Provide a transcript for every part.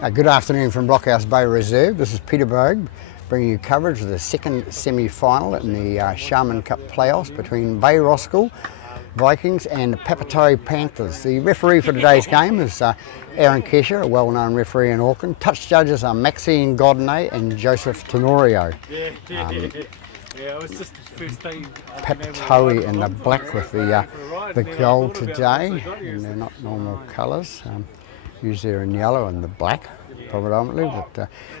Good afternoon from Blockhouse Bay Reserve. This is Peter Berg bringing you coverage of the second semi-final in the Sharman Cup playoffs between Bay Roskill Vikings and Papatoetoe Panthers. The referee for today's game is Aaron Kesher, a well-known referee in Auckland. Touch judges are Maxine Godinay and Joseph Tenorio. Yeah, it was just the first day. Papatoetoe in the black with the gold today, and they're not normal colours. Usually they're in yellow and the black predominantly, but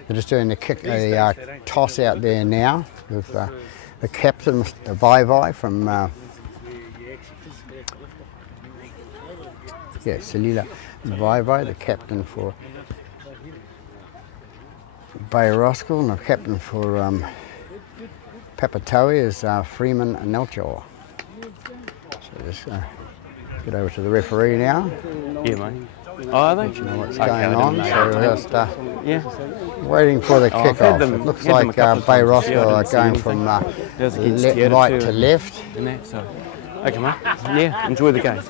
they're just doing the kick, the toss out there now with the captain, Mr. Vai from Salila Vai, the captain for Bay Roskill, and the captain for Papatoetoe is Freeman Nelchor. So just get over to the referee now. Yeah, mate. Oh, are they? You know what's going on, so we're just waiting for the I've kick-off. them- It looks had them like a couple of Bay times. Roskill Yeah, I are didn't see going anything. from There's a kid scared right too to left. in that, so okay, mate. Yeah, enjoy the game.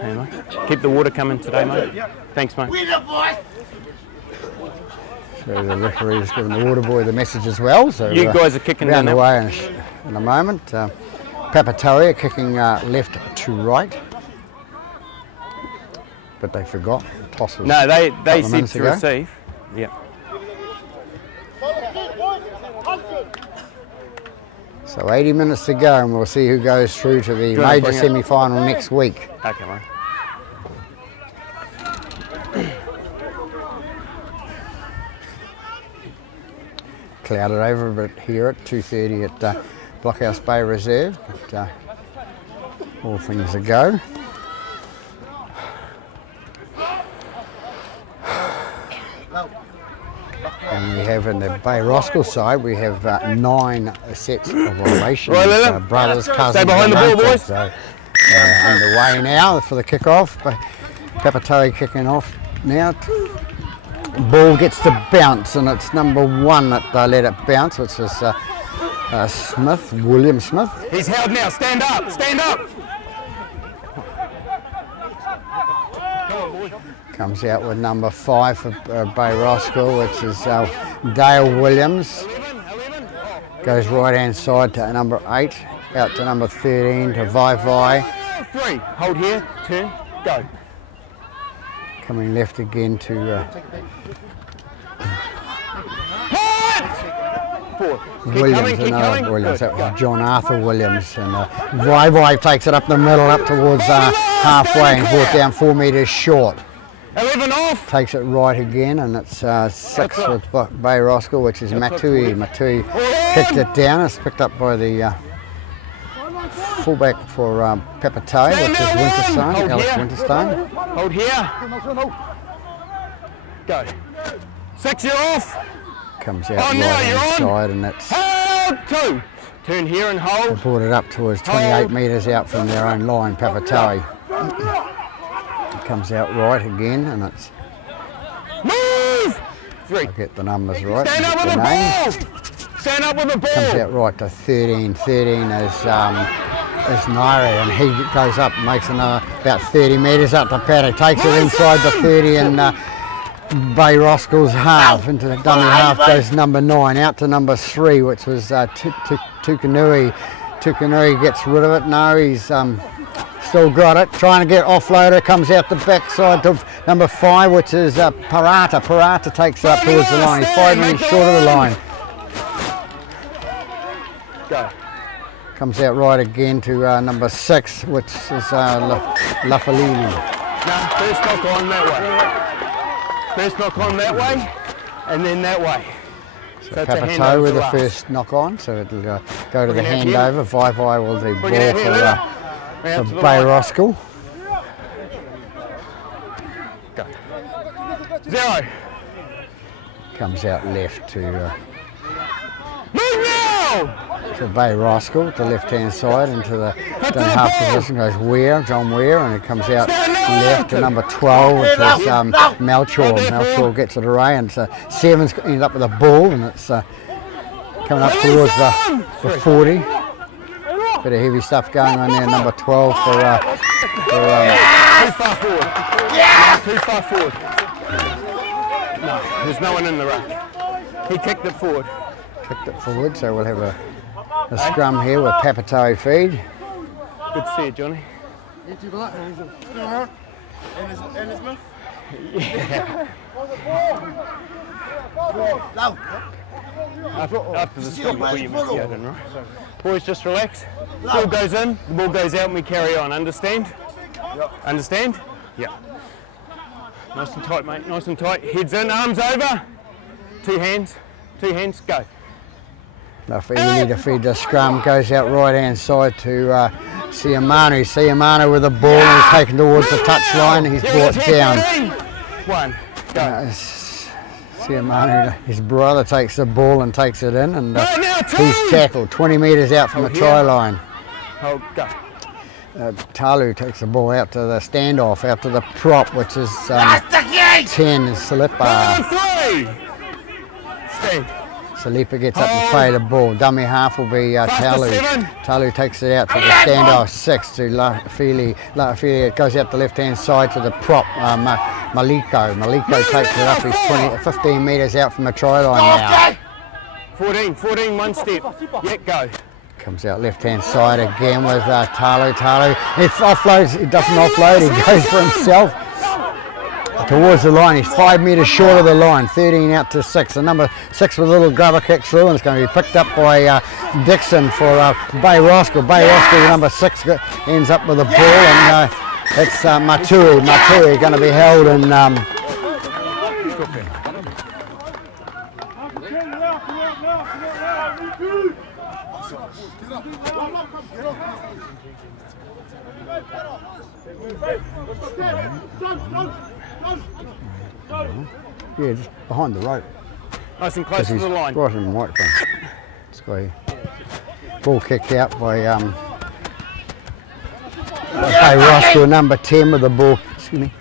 Hey, mate. Keep the water coming today, mate. Thanks, mate. So the referee's giving the water boy the message as well. So You guys are kicking down down the that. way in a moment. Papatoetoe are kicking left to right, but they forgot. The toss was No, they couple of said minutes to ago. receive. Yeah. So 80 minutes to go, and we'll see who goes through to the Do you wanna major bring it? semi-final next week. Okay, mate. Clouded over a bit here at 2:30 at Blockhouse Bay Reserve. But, all things a go. And we have in the Bay Roskill side, we have 9 sets of ovations. Right, Lila. Brothers, cousins, Stay behind the and ball, uncles. boys. So, underway now for the kick-off. Papatoetoe kicking off now. Ball gets to bounce, and it's number 1 that they let it bounce, which is Smith, William Smith. He's held now. Stand up. Stand up. Comes out with number 5 for Bay Roskill, which is Dale Williams. Goes right hand side to number 8, out to number 13 to Vai. 3. Hold here. Turn. Go. Coming left again to 4. Williams, another Williams. That was John Arthur Williams. And Vai takes it up the middle, up towards halfway, and brought down 4 metres short. 11 off. Takes it right again, and it's 6 with Bay Roskill, which is Matui. Matui kicked it down. It's picked up by the fullback for Papatoetoe, which is Winterstone, Alex Winterstone. Hold here. Go. 6, you're off. Comes out Oh, right now you're hand on. side, and that's Hold 2. Turn here and hold. brought it up towards 28 metres out from their own line, Papatoetoe. Comes out right again, and it's, Move. 3. I'll get the numbers right. Stand up get with the the names. ball. Stand up with the Comes ball. out right to 13. 13 is Nairi, and he goes up, makes another about 30 metres up to Pato. Takes it inside the 30 and Bay Roskill's half. Into the dummy half goes number 9, out to number 3, which was Tukanui. Tukanui gets rid of it. No, he's still got it. Trying to get offloader. Comes out the backside to number 5, which is Parata. Parata takes it up towards the line. He's 5 minutes short of the line. Go. Comes out right again to number 6, which is Lafalini. No, first knock on that way. First knock on that way, and then that way. So it's a Papatoetoe handover with the to us. first knock on, so it'll go to the Bring it out here. handover. Vai will do ball Bring it out here, Lila. for Out to the Bay line. Roskill. Go. 0. Comes out left to Move now! Bay Roskill, the left hand side into the half position goes John Weir, and it comes out left to number 12, which is Melchor. Melchor gets it away, and so 7's ended up with a ball, and it's coming up towards the 40. Bit of heavy stuff going on there. Number 12 for Too far forward. Yeah! Too far forward. No, there's no one in the ruck. He kicked it forward. Kicked it forward, so we'll have a scrum here with Papatoetoe feed. Good to see you, Johnny. Yeah. After the stop, before you miss the open, right? Boys, just relax. The ball goes in, the ball goes out, and we carry on. Understand? Yep. Understand? Yeah. Nice and tight, mate. Nice and tight. Heads in, arms over. Two hands, go. Now, you need to feed the scrum. Goes out right hand side to Sharman. Sharman with the ball and he's taken towards the touch line. He's brought down. One, go. Sharman, his brother takes the ball and takes it in, and he's tackled 20 metres out from the try line. Oh, go. Talu takes the ball out to the standoff, out to the prop, which is 10 is Salipa. Salipa gets up and play the ball. Dummy half will be Talu. Talu takes it out to the standoff, 6 to Lafili. It goes out the left hand side to the prop, Maliko. Maliko takes it up. He's 15 metres out from the try line now. 14, one step. Yeah, go. Comes out left hand side again with Talu. He offloads, he doesn't offload, he goes for himself towards the line. He's 5 metres short of the line, 13 out to 6. The number 6 with a little grubber kick through, and it's going to be picked up by Dixon for Bay Roskill. Bay Roskill, number 6, ends up with the ball, and it's Matui. Matui going to be held in yeah, just behind the rope. Nice and close to the line. Right in the microphone. Let's go. Ball kicked out by Roskill, number 10 with the ball. Excuse me.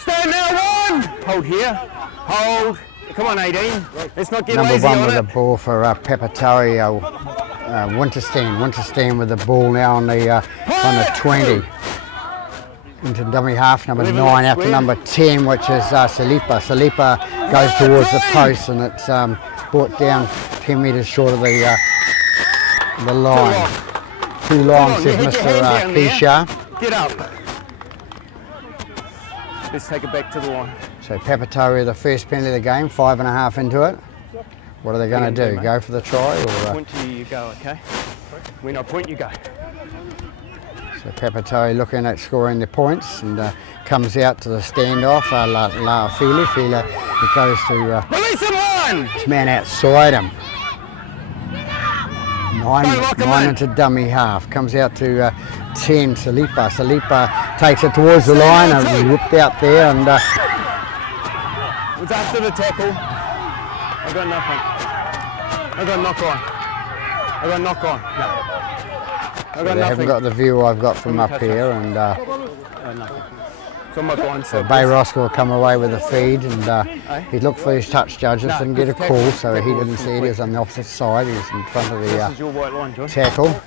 Stand now, 1. Hold here. Hold. Come on, 18. Let's not get lazy on it. Number 1 with the ball for Papatoetoe. Winterstein with the ball now on the 20. Into dummy half, number 9 out to number 10, which is Salipa. Salipa goes towards the post, and it's brought down 10 metres short of the line. Too long, says Mr. Keisha. Get up. Let's take it back to the line. So Papatoetoe, the first penalty of the game, 5.5 into it. What are they going to do? Go for the try? Or, point to you go, okay? When I point, you go. So Papatoetoe looking at scoring the points, and comes out to the standoff. Fila, it goes to release him, 1! This man outside him. 9 into dummy half. Comes out to 10, Salipa. Salipa takes it towards the line and whipped out there, and it was after the tackle. I got nothing. I got knock on. I got knock on. No. So they haven't got the view I've got from up here, and so Bay Roskill will come away with a feed, and he looked for his touch judges, didn't get a call, so he didn't see it. He was on the opposite side. He was in front of the tackle.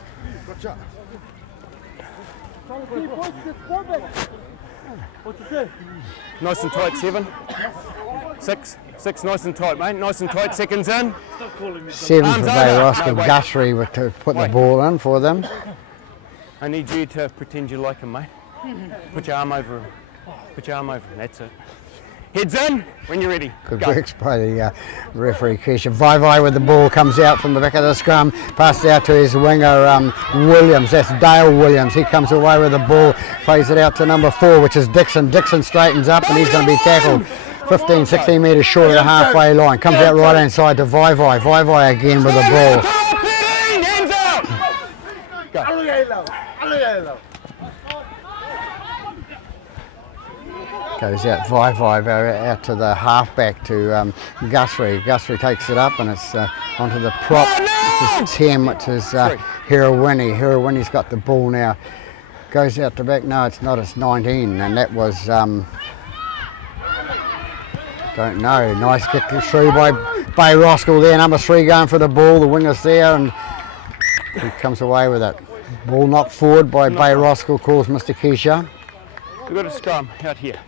Nice and tight, 7. 6, nice and tight, mate. Nice and tight, seconds in. 7 for Bay Roskill. Guthrie to put the ball in for them. I need you to pretend you like him, mate. Put your arm over him. Put your arm over him, that's it. Heads in, when you're ready. Good works by the referee, Keisha. Vai with the ball, comes out from the back of the scrum, passes out to his winger, Williams. That's Dale Williams. He comes away with the ball, plays it out to number 4, which is Dixon. Dixon straightens up, and he's going to be tackled 15, 16 metres short of the halfway line. Comes out right hand side to Vai again with the ball. Hands up! Go. Goes out Vai out to the halfback to Guthrie. Guthrie takes it up, and it's onto the prop. This is 10, which is Hirawini. Hirawini's got the ball now. Goes out the back. No, it's not. It's 19, and that was don't know. Nice kick through by Roskill there. Number 3 going for the ball. The winger's there, and He comes away with it. Ball knocked forward by Bay Roskill, calls Mr. Keisha. We've got a scrum out here.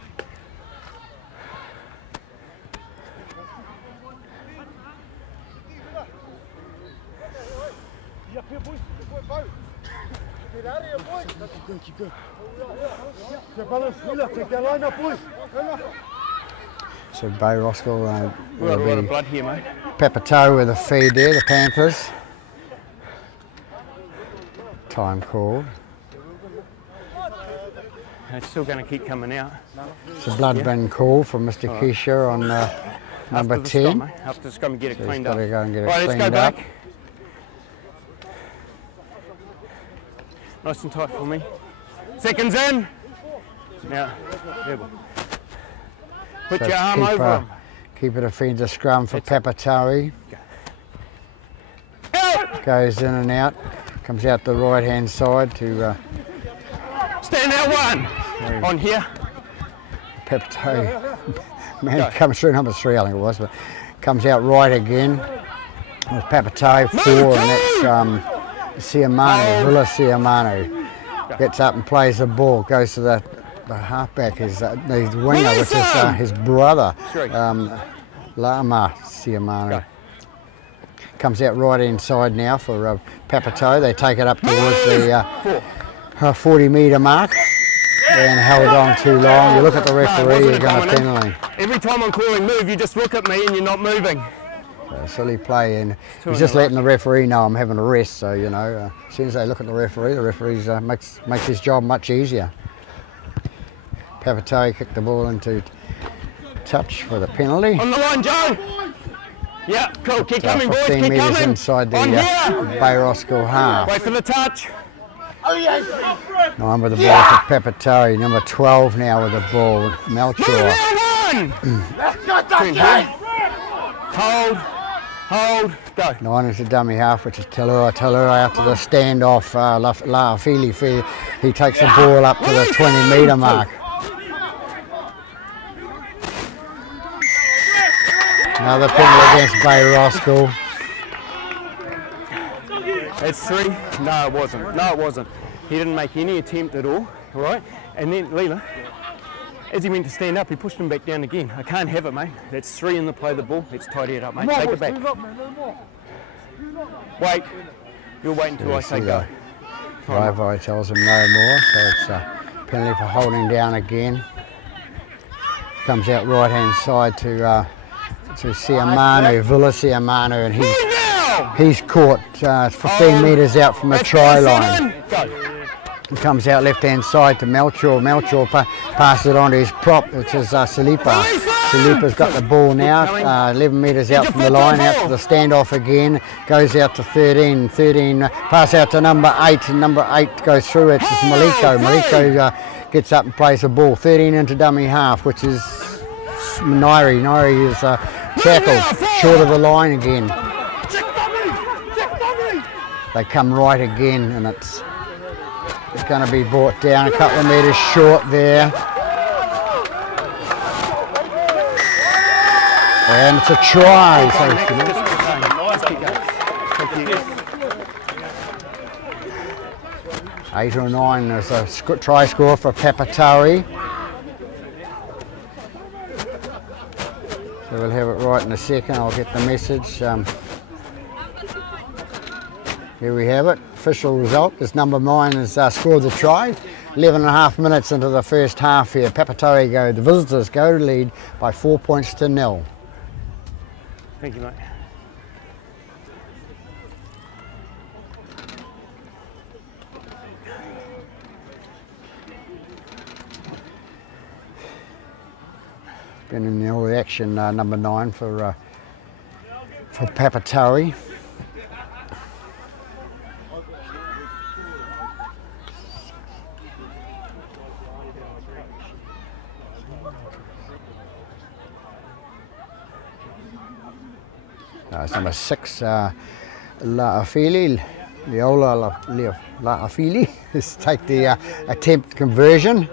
So Bay Roskill We've got a lot will of be blood here, mate. Papatoetoe with a feed there, the Panthers. Time called. It's still going to keep coming out. It's a blood bin call from Mr. Keisha on number 10. After the scrum, get it So he's cleaned got up. to go and get it Right, let's go cleaned up. back. Nice and tight for me. Seconds in. Now, put your arm over him. Keep it a defender scrum for Papatoetoe. Goes in and out. Comes out the right hand side to Stand out one. On here. Papatoetoe. Man, comes through number 3, I think it was, but comes out right again with Papatoetoe 4, and that's Sharman, Villa Sharman. Gets up and plays the ball, goes to the halfback, his winger, which is his brother, Lama Sharman. Comes out right inside now for Papatoetoe. They take it up towards the 40-metre mark and held on too long. You look at the referee, you're going to penalty. Every time I'm calling move, you just look at me and you're not moving. Silly play, and he's just letting the referee know I'm having a rest. So you know, as soon as they look at the referee's makes his job much easier. Papatoetoe kicked the ball into touch for the penalty. On the line, Joe. Yeah, cool. Keep coming, boys. 15 Keep metres coming. inside the On here. Bay Roskill half. Wait for the touch. 9 with the ball for Papatoetoe. Number 12 now with the ball. Melchior. Let's go, Hold, go. 9 is the dummy half, which is Talura after the standoff. Laafili, he takes the ball up to the 20-metre mark. Another penalty against Bay Roskill. It's 3. No, it wasn't. No, it wasn't. He didn't make any attempt at all, right? And then Leela, as he went to stand up, he pushed him back down again. I can't have it, mate. That's 3 in the play of the ball. Let's tidy it up, mate. Take it back. Wait. You'll wait until I say go. Driver tells him no more, so it's a penalty for holding down again. Comes out right-hand side to Sharman, Villa Sharman, and he's caught 15 metres out from the try line. He comes out left-hand side to Melchior. Melchior passes it on to his prop, which is Salipa. Salipa's got the ball now, 11 metres out from the line, out to the standoff again. Goes out to 13. 13 pass out to number 8, and number 8 goes through. It's Maliko. Maliko gets up and plays the ball. 13 into dummy half, which is Nairi. Nairi is tackled short of the line again. They come right again, and it's going to be brought down a couple of metres short there. And it's a try. So 8 or 9 is a try score for Papatoetoe. So we'll have it right in a second. I'll get the message. Here we have it. Official result is number 9 has scored the try. 11.5 minutes into the first half here. Papatoetoe the visitors go to lead by 4 points to 0. Thank you, mate. Been in all the action, number 9 for Papatoetoe. It's number 6, Laafili, Leola Laafili, let's take the attempt conversion.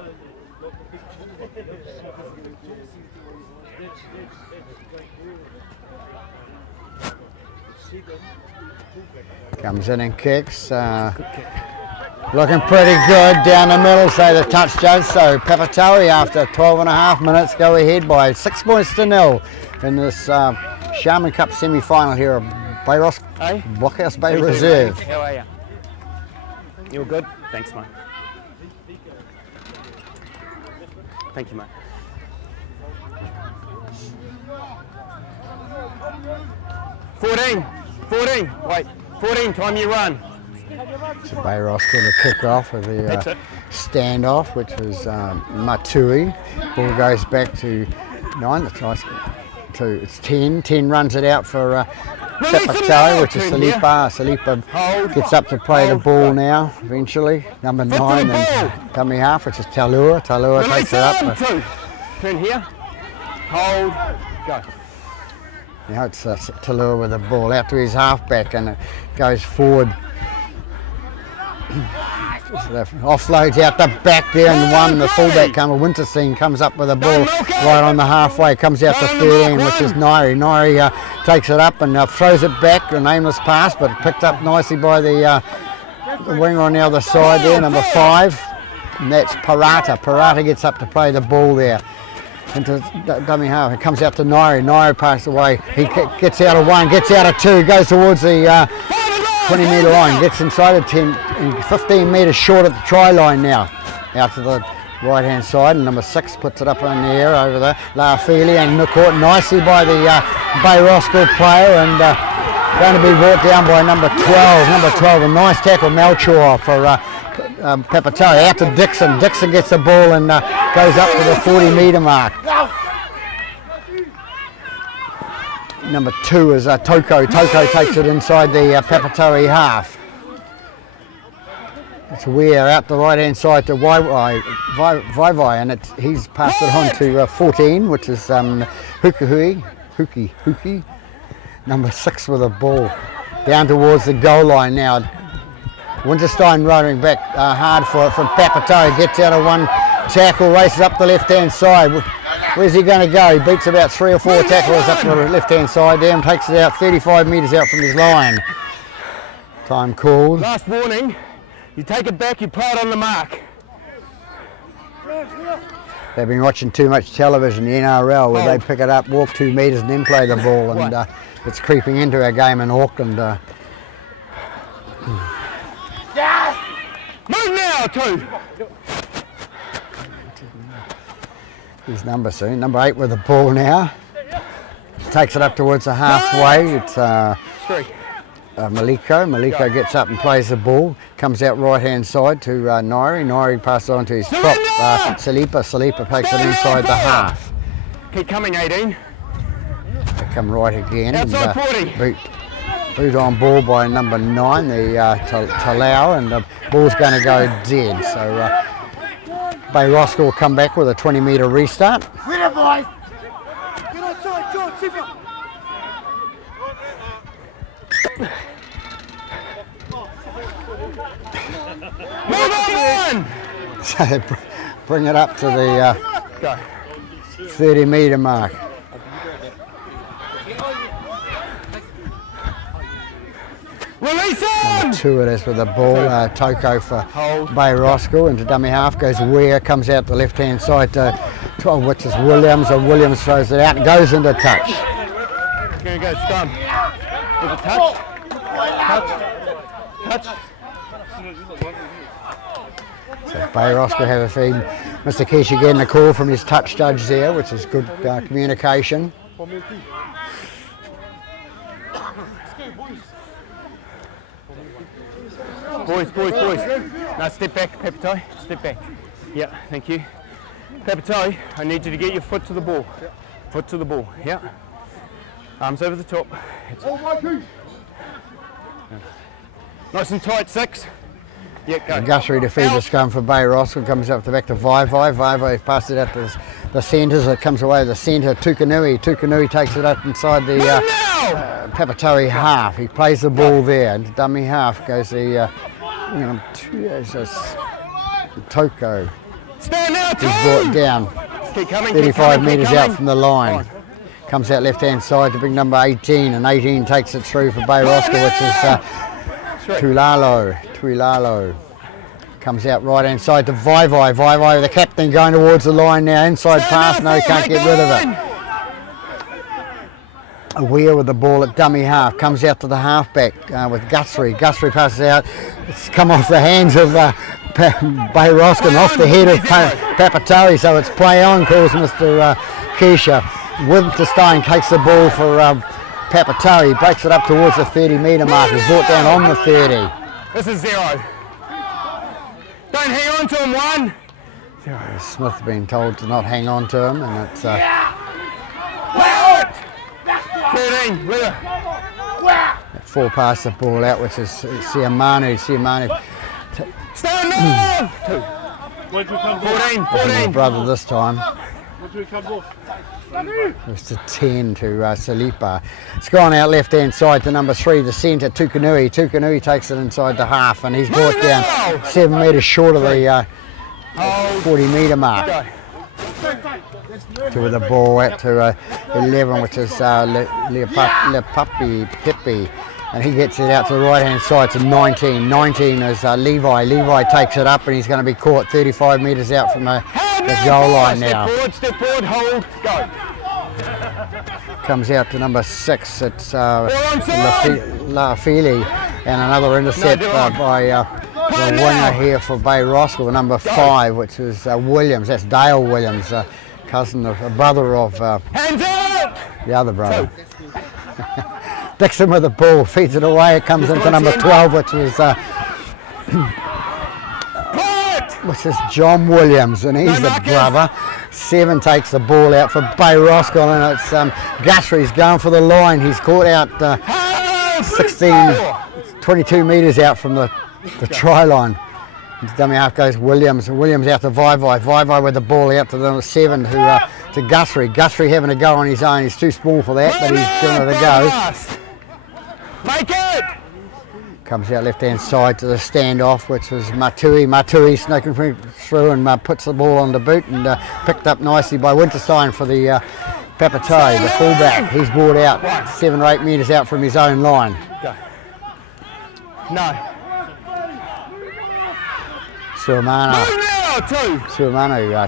Comes in and kicks. Looking pretty good down the middle, say the touch judge. So Papatoetoe, after 12.5 minutes, go ahead by 6 points to 0 in this Sharman Cup semi-final here at Blockhouse Bay Reserve. How are you? You're good? Thanks, mate. Thank you, mate. Fourteen. Wait, 14. Time you run. So Bay Roskill to kick off with the standoff, which was Matui. Ball goes back to 9. It's 10. 10 runs it out for Papatoetoe, which is Salipa. Salipa gets up to play the ball now, eventually. Number 9, then dummy half, which is Talua. Talua takes it up. Turn here. Hold. Go. Now it's Talua with the ball out to his halfback, and it goes forward. Offloads out the back there, and one, the fullback Winterstein comes up with the ball right on the halfway, comes out to 13, which is Nairi. Nairi takes it up and throws it back, a nameless pass, but picked up nicely by the winger on the other side there, number 5, and that's Parata. Parata gets up to play the ball there into dummy half. It comes out to Nairi. Nairi passes away. He gets out of 1, gets out of 2, goes towards the 20-metre line, gets inside of 10, 15 metres short at the try line now. Out to the right-hand side, and number 6 puts it up in the air over the Laafili, and caught nicely by the Bay Roskill player, and going to be brought down by number 12. Number 12, a nice tackle, Melchior for Papatoetoe. Out to Dixon. Dixon gets the ball and goes up to the 40-metre mark. Number 2 is Toko. Toko takes it inside the Papatoetoe half. It's Weir out the right-hand side to Vai, and he's passed it on to 14, which is Huki. Number 6 with the ball. Down towards the goal line now. Winterstein running back hard for it from Papatoetoe. Gets out of 1 tackle, races up the left-hand side. Where's he going to go? He beats about 3 or 4 tacklers up the left-hand side there and takes it out 35 metres out from his line. Time called. Last warning, you take it back, you play it on the mark. They've been watching too much television, the NRL, where they pick it up, walk 2 metres and then play the ball, and it's creeping into our game in Auckland. Move now, 2. His number soon. Number 8 with the ball now. Takes it up towards the halfway. It's Maliko. Maliko gets up and plays the ball. Comes out right-hand side to Nairi. Nairi passes on to his prop, Salipa. Salipa takes it inside the half. Keep coming, 18. They come right again. Outside 40. Boot on ball by number 9, the Talau, and the ball's going to go dead. So Bay Roskill will come back with a 20-metre restart. Winner, boys! Get on side, John, super! Move on! So they bring it up to the 30-metre mark. Release on! Number 2 it is with the ball. Toko for Bay Roskill into dummy half. Goes Weir, comes out the left-hand side to which is Williams, and Williams throws it out and goes into touch. It's going to go scrum. Is it touch? Touch. So Bay Roskill have a feed. Mr. Keisha getting a call from his touch judge there, which is good communication. Boys. Now step back, Papatoetoe. Step back. Yeah, thank you. Papatoetoe, I need you to get your foot to the ball. Foot to the ball, yeah. Arms over the top. Nice and tight, 6. Yeah, go. Guthrie to feed the scrum for Bay Roskill. Comes up the back to Vai. Vai passes it out to the centres. It comes away to the centre. Tukanui takes it up inside the Papatoetoe half. He plays the ball there. Into dummy half goes the Toko. Stand out, He's brought down 35 metres out from the line. Comes out left-hand side to bring number 18, and 18 takes it through for Bay Roskill, which is Tuilalo comes out right hand side to Vai, the captain going towards the line now, inside pass, no, can't get rid of it. Weir with the ball at dummy half, comes out to the halfback with Guthrie. Guthrie passes out, it's come off the hands of Bay Roskill, off the head of Papatoetoe, so it's play on, calls Mr. Keisha. Winterstein takes the ball for Papatoetoe, he breaks it up towards the 30-metre mark, he's brought down on the 30. This is 0. Don't hang on to him, 1. 0. Smith been told to not hang on to him, and it's 13, Wither. 4 past the ball out, which is Siamanu. Stand now! 14. Brother this time. What do we come off? It's a 10 to Salipa. It's gone out left hand side to number 3, the centre, Tukanui. Tukanui takes it inside the half, and he's brought down 7 metres short of the 40-metre mark. To the ball out to 11, which is Lepapi Pippi, and he gets it out to the right hand side to 19. 19 is Levi. Levi takes it up, and he's going to be caught 35 metres out from the goal line now. Step forward, hold, go. Comes out to number 6, it's Lafili, and another intercept by the winger here for Bay Roskill, number 5, which is Williams. That's Dale Williams, cousin of, brother of the other brother. Dixon with the ball, feeds it away, it comes into number 12, which is John Williams, and he's the brother. 7 takes the ball out for Bay Roskill, and it's Guthrie's going for the line. He's caught out 22 metres out from the try line. Into dummy half goes Williams. Williams out to Vai with the ball out to the 7 to Guthrie. Guthrie having a go on his own. He's too small for that, but he's giving it a go. Make it! Comes out left hand side to the standoff, which was Matui. Matui sneaking through and puts the ball on the boot, and picked up nicely by Winterstein for the Papatoetoe, the fullback. He's brought out 7 or 8 metres out from his own line. Go. No. Suamanu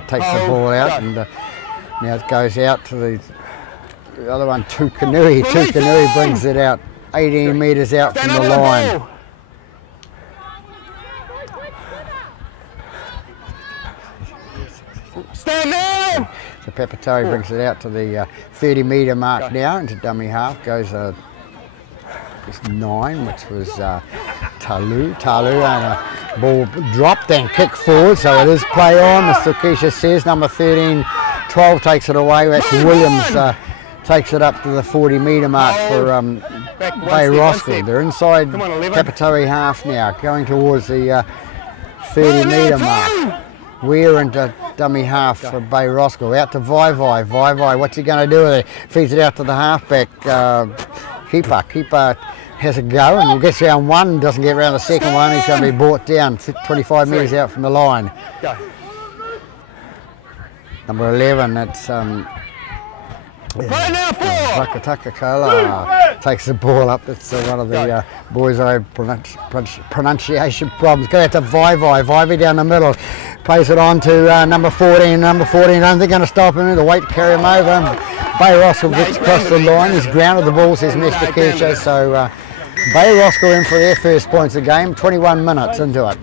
takes the ball out, and now it goes out to the other one, Tukanui. Tukanui brings it out 18 metres out from the line. Stand now! So Papatoetoe brings it out to the 30-metre mark now, into dummy half. Goes 9, which was Talu, and a ball dropped and kicked forward, so it is play on, Mr. Keisha says. Number 13, 12 takes it away. That's Williams takes it up to the 40-metre mark for Bay Roskill. They're inside Papatoetoe half now, going towards the 30-metre mark. We're into dummy half for Bay Roskill. Out to Vai. What's he going to do with it? Feeds it out to the halfback, Keeper has a go, and he gets round 1, doesn't get round the second one. He's going to be brought down 25 metres out from the line. Go. Number 11, that's Takataka takes the ball up. It's one of the boys' own pronunciation problems. Go out to Vai down the middle. Plays it on to number 14. Number 14, I don't think going to stop him. The weight to carry him over. Bay Roskill gets across the line. He's grounded the ball, says Mr. Keisha. So Bay Roskill in for their first points of the game. 21 minutes into it.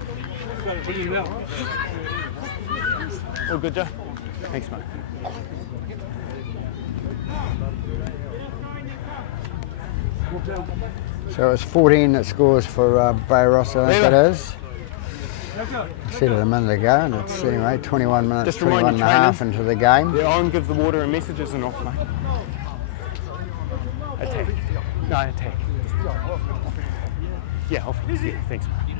All good, Joe? Thanks, mate. So it's 14 that scores for Bay Roskill, I think it is. I said it a minute ago, and it's anyway 21 minutes, just 21 and a half into the game. Yeah, on, give the water and messages and off, mate. Attack. No, attack. Yeah, off. Yeah, thanks, mate.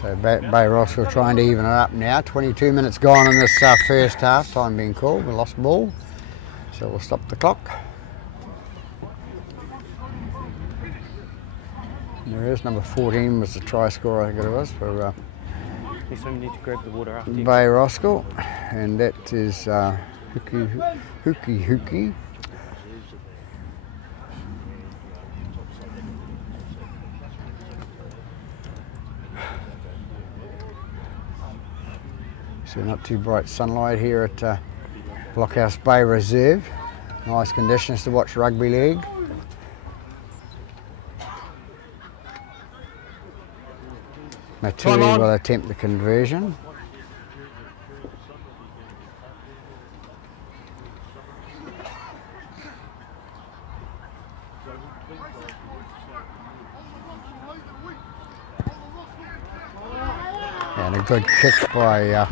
So Bay Roskill trying to even it up now. 22 minutes gone in this first half. Time being called. We lost the ball, so we'll stop the clock. There is number 14 was the try scorer, I think it was, for Next time you need to grab the water after Bay Roskill, and that is Hookie. So not too bright sunlight here at Blockhouse Bay Reserve. Nice conditions to watch rugby league. Matui will attempt the conversion. And a good kick by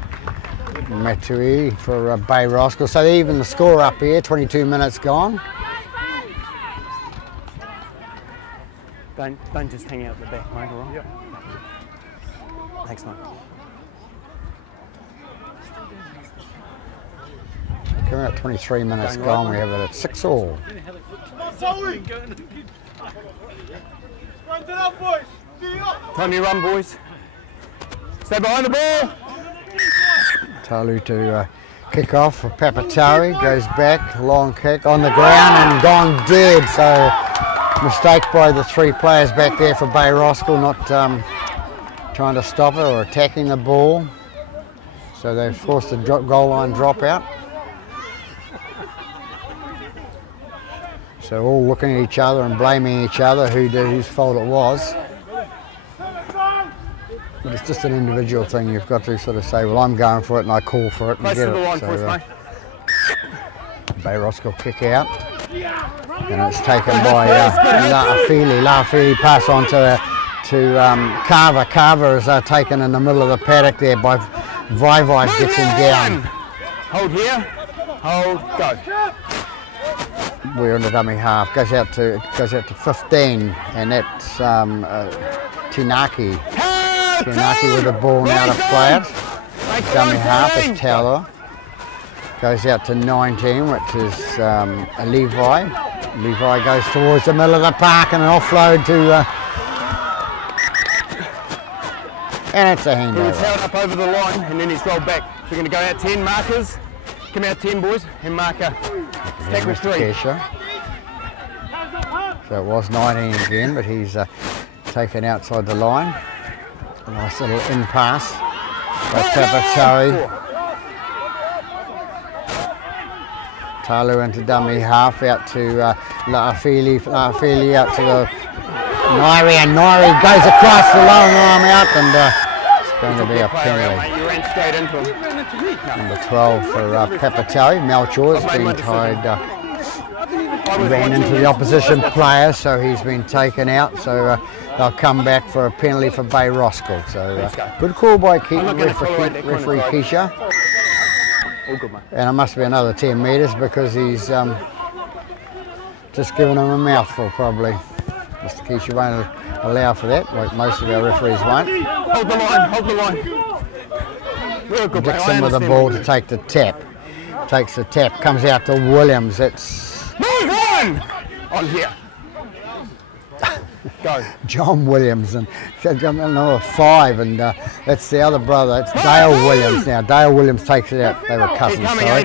Matui for Bay Roskill. So even the score up here, 22 minutes gone. Don't just hang out the back, mate, all right? Yep. Thanks, mate. Coming up 23 minutes gone, we have it at 6-all. Time you run, boys. Stay behind the ball. Talu to kick off for Papatoetoe, goes back, long kick on the ground and gone dead. So mistake by the 3 players back there for Bay Roskill, not trying to stop it or attacking the ball. So they've forced a goal line dropout. So all looking at each other and blaming each other whose fault it was. But it's just an individual thing. You've got to sort of say, well, I'm going for it and I call for it and get it. So, Bay Roskill kick out. And it's taken by La'afili. La'afili pass on to Carver. Carver is taken in the middle of the paddock there by Vai gets him down. Hold here. Hold, go. We're in the dummy half. Goes out to 15, and that's Tinaki. Tinaki with the ball now to play it. Dummy half is Taylor. Goes out to 19, which is Levi. Levi goes towards the middle of the park and an offload to... and it's a handover. He's held up over the line and then he's rolled back. So we're going to go out 10 markers. Come out 10 boys and mark a tackle 3. So it was 19 again, but he's taken outside the line. A nice little in pass by Papatoetoe. Talu into dummy half, out to La'afili. La'afili out to the Nairi, and Nairi goes across the long arm out, and it's going to be a penalty. You ran straight into him. Number 12 for Papatoetoe. Melchior's been tied, ran into the opposition player, so he's been taken out. So they'll come back for a penalty for Bay Roskill. So good call by referee Keisha. And it must be another 10 metres because he's just given him a mouthful probably. Mr. Keisha won't allow for that, like most of our referees won't. Hold the line, hold the line. Dixon with the ball to take the tap. Takes the tap, comes out to Williams. It's... Move on here. Go. John Williams, and number 5, and that's the other brother. It's Dale Williams now. Dale Williams takes it out. They were cousins, sorry.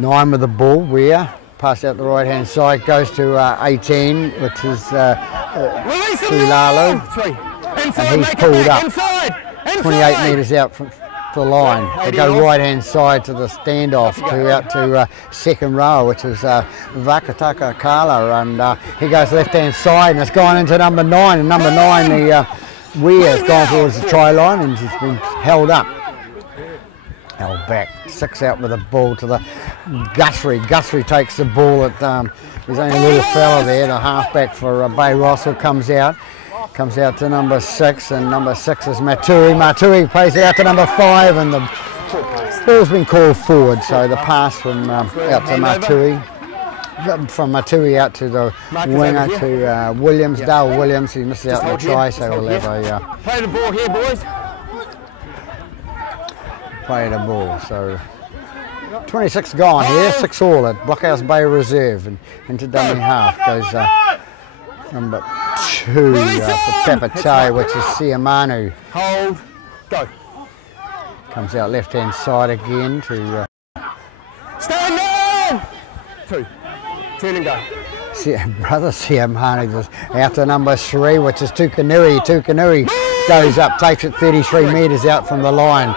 9 with the ball. Weir pass out the right hand side, goes to 18, which is Tulalo, and he's pulled up 28 metres out from the line. They go right hand side to the standoff out to second row, which is Vakataka Kala, and he goes left hand side, and it's gone into number 9, and number 9 the Weir has gone towards the try line and he's been held up. Held back. 6 out with the ball to the Guthrie. Guthrie takes the ball at there's only a little fella there. The halfback for Bay Roskill comes out to number 6, and number 6 is Matui. Matui plays it out to number 5, and the ball's been called forward. So the pass from out to Matui, from Matui out to the winger to Williams, Dale Williams. He misses out the try, so we'll have a play the ball here, boys. Play the ball. So 26 gone here, 6-all at Blockhouse Bay Reserve, and into dummy half goes number 2 for Papatoetoe, which is Siamanu. Hold, go. Comes out left hand side again to stand down. 2, turn and go. Brother Siamanu goes out to number 3, which is Tukanui. Tukanui goes up, takes it 33 metres out from the line.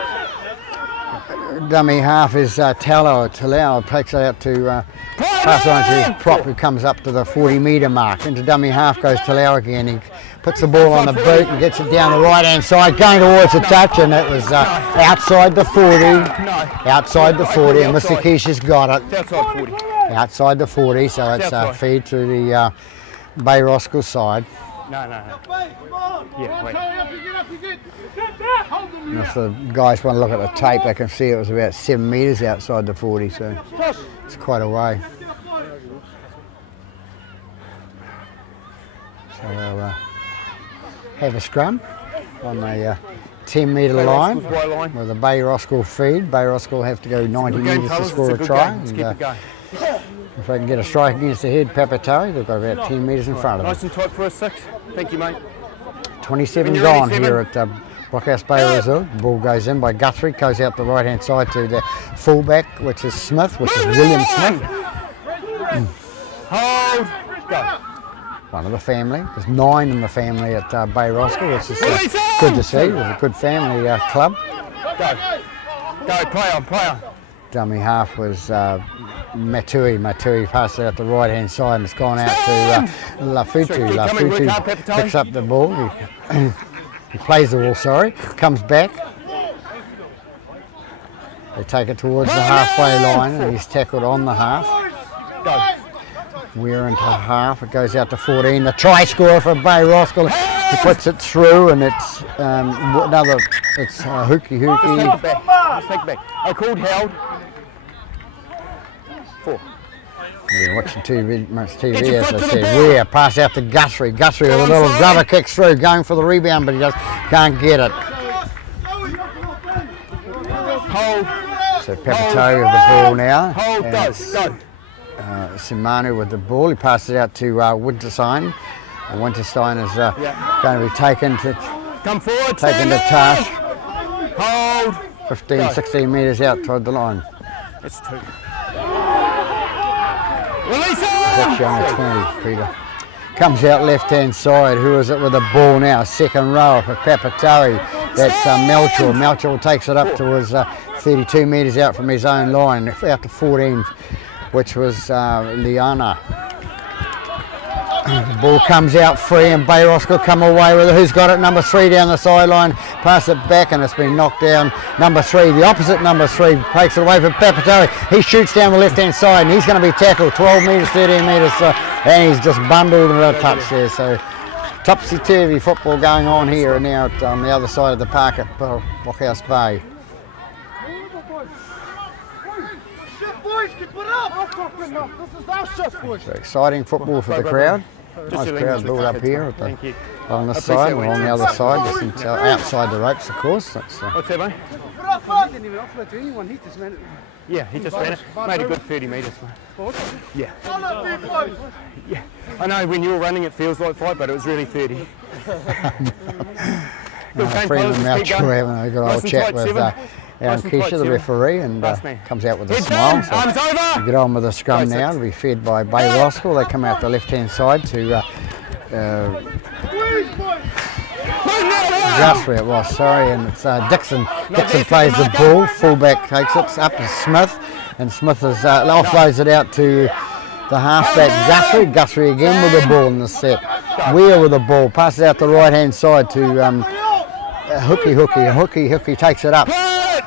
dummy half is Talau. Takes it out to pass on to his prop, who comes up to the 40-metre mark. Into dummy half goes Talau again. He puts the ball on the boot and gets it down the right-hand side, going towards the touch, and it was outside the 40. Outside the 40, and Mr. Keisha's got it. Outside 40. Outside the 40, so it's a feed to the Bay Roskill side. No. Yeah, wait. And if the guys want to look at the tape, they can see it was about 7 metres outside the 40, so it's quite a way. So they'll have a scrum on the 10-metre line with a Bay Roskill feed. Bay Roskill have to go 90 metres to score a try. And, if they can get a strike against the head, Papatoetoe, they've got about 10 metres in front of them. Nice and tight for a 6. Thank you, mate. 27 gone here at Blockhouse Bay Reserve. The ball goes in by Guthrie, goes out the right-hand side to the fullback, which is Smith, which is William Smith. Hold. Go. One of the family. There's 9 in the family at Bay Roskill, which is good to see. It was a good family club. Go. Go, play on. Dummy half was Matui. Matui passed it out the right-hand side and it's gone out to Lafutu. Lafutu picks up the ball. He plays the ball, comes back. They take it towards the halfway line and he's tackled on the half. Go. We're into half. It goes out to 14. The try scorer for Bay Roskill. He puts it through, and it's another. It's Hookie. Just take it back. I called Howard. 4. Yeah, watching much TV as I said. Weir pass out to Guthrie. Guthrie with a little grubber kicks through, going for the rebound, but he just can't get it. Hold. So Papatoetoe with the ball now. Hold. Go. Simanu with the ball. He passes it out to Winterstein. Winterstein is going to be taken to task. Hold. 15, 16 metres out toward the line. It's 2. Release it! That's on the 20, Peter. Comes out left-hand side. Who is it with the ball now? Second row for Papatoetoe. That's Melchior. Melchior takes it up towards 32 metres out from his own line, out to 14, which was Liana. The ball comes out free and Bay Roskill come away with it. Who's got it? Number 3 down the sideline. Pass it back and it's been knocked down. Number 3, the opposite number 3, takes it away from Papatoetoe. He shoots down the left-hand side and he's going to be tackled 12 metres, 13 metres, and he's just bundled with a touch there. So topsy-turvy football going on here now on the other side of the park at Blockhouse Bay. So exciting football for the crowd. Nice crowd built up here on this side and on the other side, just outside the ropes, of course. That's, what's that, mate? He didn't even offer it to anyone, he just ran it. Yeah, he just ran it. Made a good 30 metres, mate. Yeah. Yeah. I know when you're running it feels like 5, but it was really 30. Freeman Melchior having a good old chat with Keisha, the referee, and comes out with a smile. So we get on with the scrum now. It'll be fed by Bay Roskill. They come out the left-hand side to Guthrie, it was, sorry, and it's Dixon. Dixon plays the ball. Fullback takes it up to Smith, and Smith is offloads it out to the halfback Guthrie. Guthrie again with the ball in the set. Weir with the ball, passes out the right-hand side to Hookie takes it up.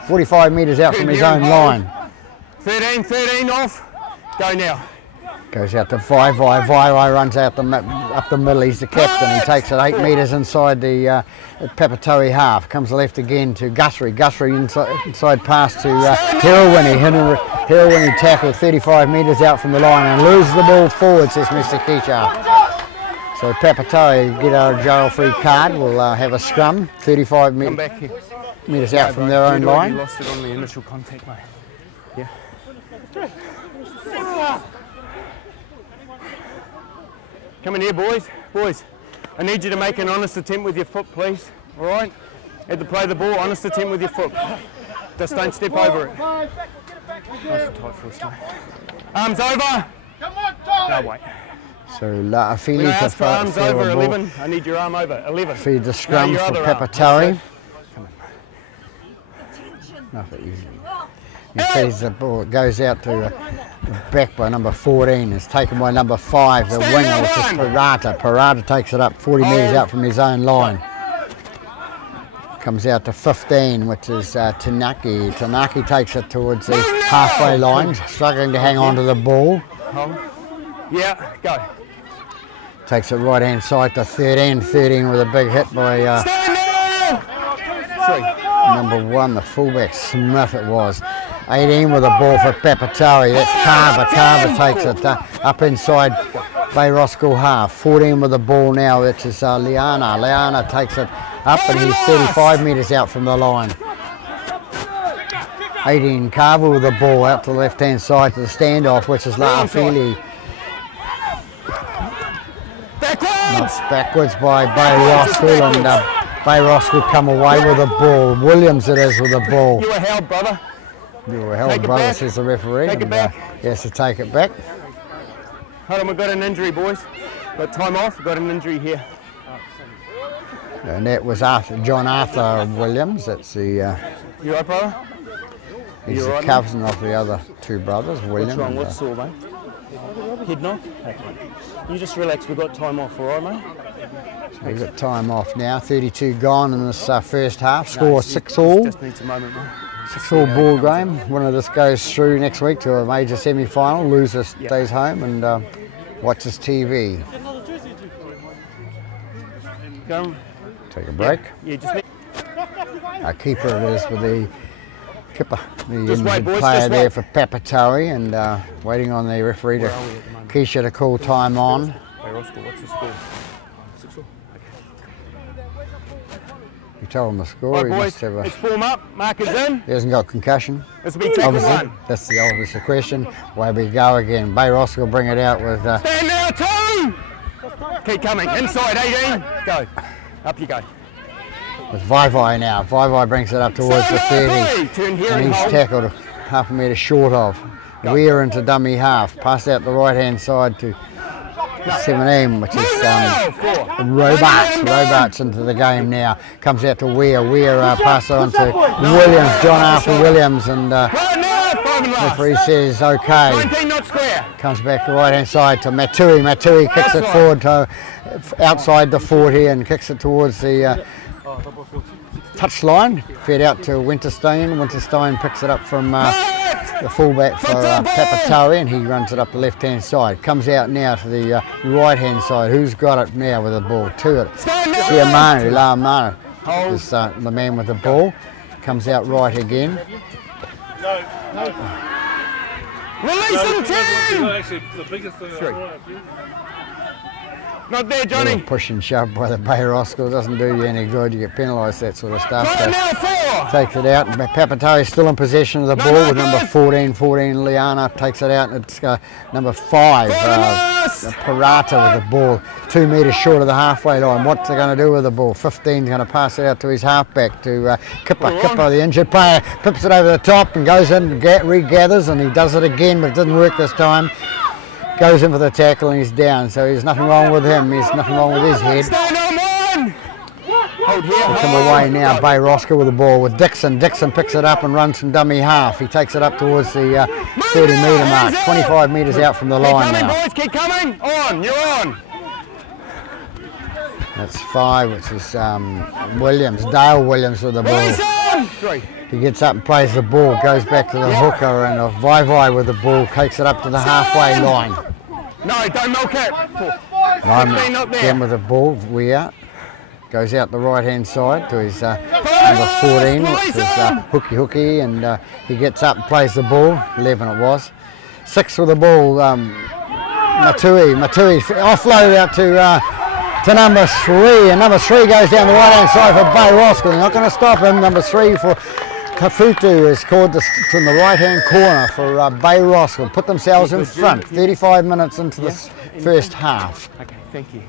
45 metres out from his own line. 13 off. Go now. Goes out to Vai runs out up the middle. He's the captain. He takes it 8 metres inside the Papatoetoe half. Comes left again to Guthrie. Guthrie inside pass to Hirowini. Hirowini tackle 35 metres out from the line and loses the ball forward, says Mr. Keisha. So Papatoetoe get a jail-free card. We'll have a scrum. 35 metres out from their own line. Lost it on the initial contact, mate. Yeah. Come in here, boys. Boys, I need you to make an honest attempt with your foot, please. All right? At the play the ball, honest attempt with your foot. Just don't step over it. Nice and tight for us, mate. Arms over. Come on, Tom. No, wait. So Laafili ask for arms over 11. I need your arm over 11. Feed the scrum for Papatoetoe. He sees the ball, it goes out to back by number 14. It's taken by number 5, the winger, which is Papatoetoe. Papatoetoe takes it up 40 metres out from his own line. Comes out to 15, which is Tanaki. Tanaki takes it towards the halfway line, struggling to hang on to the ball. Yeah, go. Takes it right hand side to 13. 13 with a big hit by number 1, the fullback Smith it was. 18 with a ball for Papatoetoe. That's Carver. Carver takes it up inside Bay Roskill half. 14 with the ball now, which is Liana. Liana takes it up and he's 35 metres out from the line. 18 Carver with the ball out to the left hand side to the standoff, which is Laafili. Backwards by Bay Roskill, and Bay Roskill come away with the ball. Williams it is with the ball. You were held, brother. You were held, brother, says the referee. Take it back. He has to take it back. Hold on, we've got an injury, boys. Got time off, we've got an injury here. And that was John Arthur Williams. That's the... You right, brother? He's the cousin of the other 2 brothers, William. What's wrong? What's sore, mate? Head knock? Okay. You just relax, we've got time off, all right, mate? So we've got time off now. 32 gone in this first half. Score 6-all. Just needs a moment, mate. 6-all ball game. One of this goes through next week to a major semi-final. Loser stays home and watches TV. Go. Take a break. Yeah, just need... Our keeper it is with the kipper, the Just wait, injured boys, player just there wait. for Papatoetoe, and waiting on the referee to Keisha to call time on. Hey, Roskill, what's the score? 6-all? You tell him the score. Right, He boys, must have let's form up, markers in. He hasn't got concussion. This will be taken Obviously, one. that's the obvious question. Away we go again. Bay Roskill bring it out with Stand now, 2! Keep coming, inside, 18. Go. Up you go. Vai now. Vai brings it up towards the 30. Turn here And and he's hold. tackled half a metre short of. Weir into dummy half. Pass out the right hand side to 17, which is Robarts. Robarts into the game now. Comes out to Weir. Weir passes on to Williams, John Arthur Williams, and referee says okay. 19 not square. Comes back to right hand side to Matui. Matui kicks it forward to outside the 40 and kicks it towards the touchline. Fed out to Winterstein. Winterstein picks it up from the fullback for Papatoetoe, and he runs it up the left hand side. Comes out now to the right hand side. Who's got it now with the ball? To it. Sharman. Laamanu is the man with the ball. Comes out right again. Release him, 10! Actually, the biggest thing I Not there, Johnny. Push and shove by the Bay Roskill doesn't do you any good. You get penalised, that sort of stuff. Right now, 4! Takes it out. Papatoetoe is still in possession of the ball with number 14. Liana takes it out, and it's number 5. Papatoetoe with the ball. 2 metres short of the halfway line. What's they going to do with the ball? 15 is going to pass it out to his halfback, to Kipper. Kipper, the injured player, pips it over the top and goes in, regathers, and he does it again, but it didn't work this time. Goes in for the tackle and he's down, so there's nothing wrong with him. There's nothing wrong with his head. Stand on 1! Hold here. Come away now, Bay Roskill with the ball with Dixon. Dixon picks it up and runs from dummy half. He takes it up towards the 30 metre mark, 25 metres out from the line now. Boys, keep coming. On, you're on. That's 5, which is Williams, Dale Williams with the ball. 3. He gets up and plays the ball, goes back to the hooker, and Vai with the ball takes it up to the halfway line. No, don't milk it. 9 not there. again with the ball, Weir. Goes out the right hand side to his number 14, which is Hooky, and he gets up and plays the ball. 11 it was. 6 with the ball, Matui offload out to number 3, and number 3 goes down the right hand side for Bay Roskill. They're not going to stop him. Number 3 for Tafutu has scored this from the right hand corner for Bay Roskill. Put themselves in front. 35 minutes into this first half. Okay, thank you.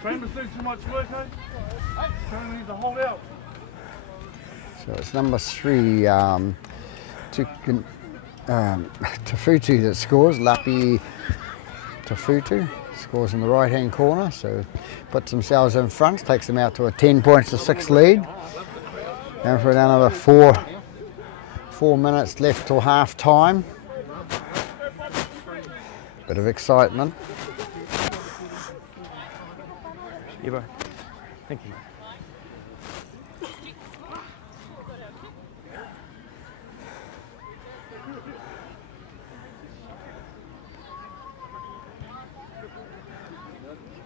Trainers do too much work, eh? Trainers need to hold out. So it's number 3, Tafutu that scores. Lapi Tafutu scores in the right hand corner, so puts themselves in front, takes them out to a 10 points to 6 lead. And for another 4 4 minutes left till half time. Bit of excitement. Yeah, bro. Thank you.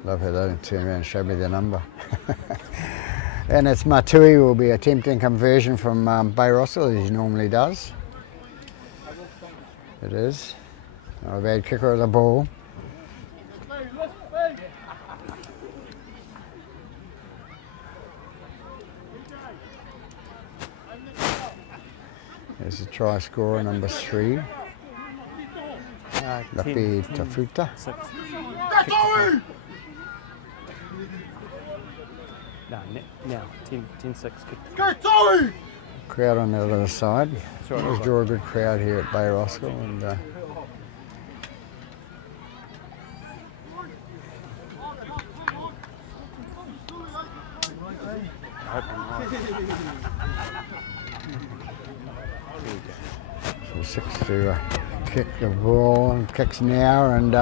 Love how they don't turn around and show me the number. And it's Matui who will be attempting conversion from Bay Roskill, as he normally does. It is. Not a bad kicker of the ball. There's a try scorer, number 3. Papatoetoe. No, now, 10-6. Crowd on the other side. Sorry, Always draw a good crowd here at Bay Roskill. And so 6 to kick the ball, and kicks now, and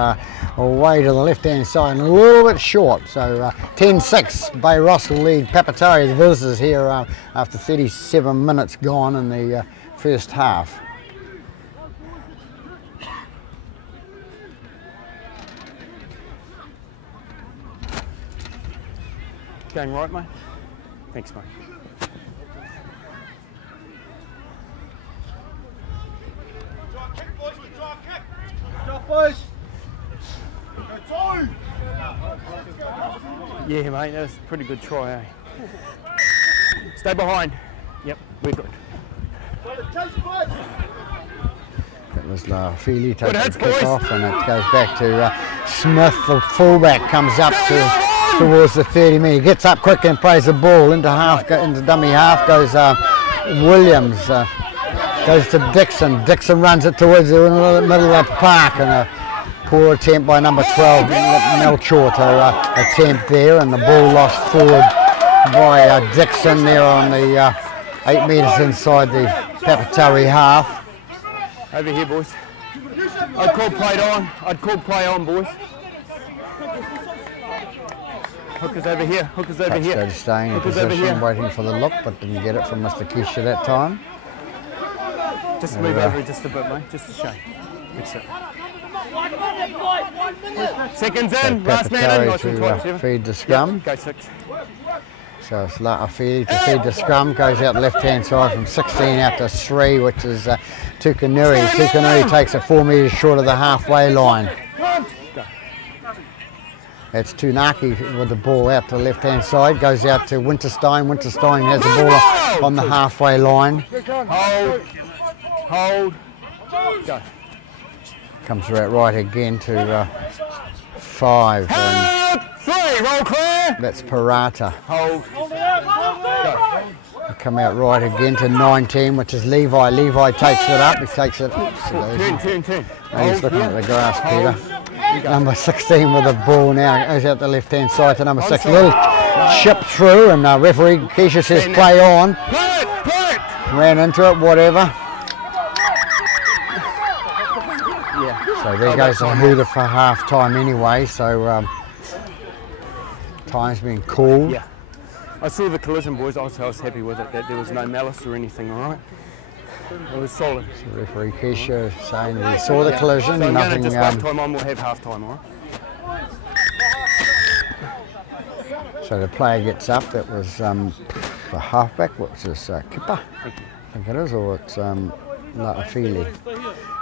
away to the left-hand side, and a little bit short. So 10-6, Bay Roskill lead Papatoetoe, the visitors here, after 37 minutes gone in the first half. Going right, mate? Thanks, mate. Yeah, mate, that was a pretty good try, eh? Stay behind. Yep, we're good. That was Feely taking hits, the kick boys. off, and it goes back to Smith, the fullback, comes up towards the 30 metre, gets up quick and plays the ball into half, into dummy half goes Williams, goes to Dixon. Dixon runs it towards the middle of the park, and a poor attempt by number 12, Melchior, to attempt there, and the ball lost forward by Dixon there on the 8 metres inside the Papatoetoe half. Over here, boys. I'd call play on. I'd call play on, boys. Hookers over here. Hookers over here. Papatoetoe staying in Hookers over position, here. waiting for the look, but didn't get it from Mr. Kesha that time. Just move over just a bit, mate. Just a shame. That's it. Seconds in. Last man in. Nice and tight, to Stephen. feed the scrum. Go 6. So it's Feely to feed the scrum, goes out the left-hand side from 16 out to 3, which is Tukanui. Tukanui takes it 4 metres short of the halfway line. It's Tunaki with the ball out to the left-hand side, goes out to Winterstein. Winterstein has the ball on the halfway line. Hold. Hold. Go. Comes right again to 5. And 3. Roll clear. that's Parata. Hold. Go. Come out right again to 19, which is Levi. Levi takes it up. He takes it. Turn. He's looking at the grass, Peter. Number 16 with the ball now. Goes out the left-hand side to number 6. Little chip through, and referee Kesha says play on. Play it. Ran into it, whatever. Yeah. So there goes the hooter for half-time anyway. So time's been called. Yeah. I saw the collision, boys. I was happy with it. That there was no malice or anything. All right. It was solid. So referee Kesha saying that he saw the collision. So I'm Nothing. just half time on. We'll have half time, all right? So the player gets up. That was the halfback, which is Kipper, I think it is, or it's Feely.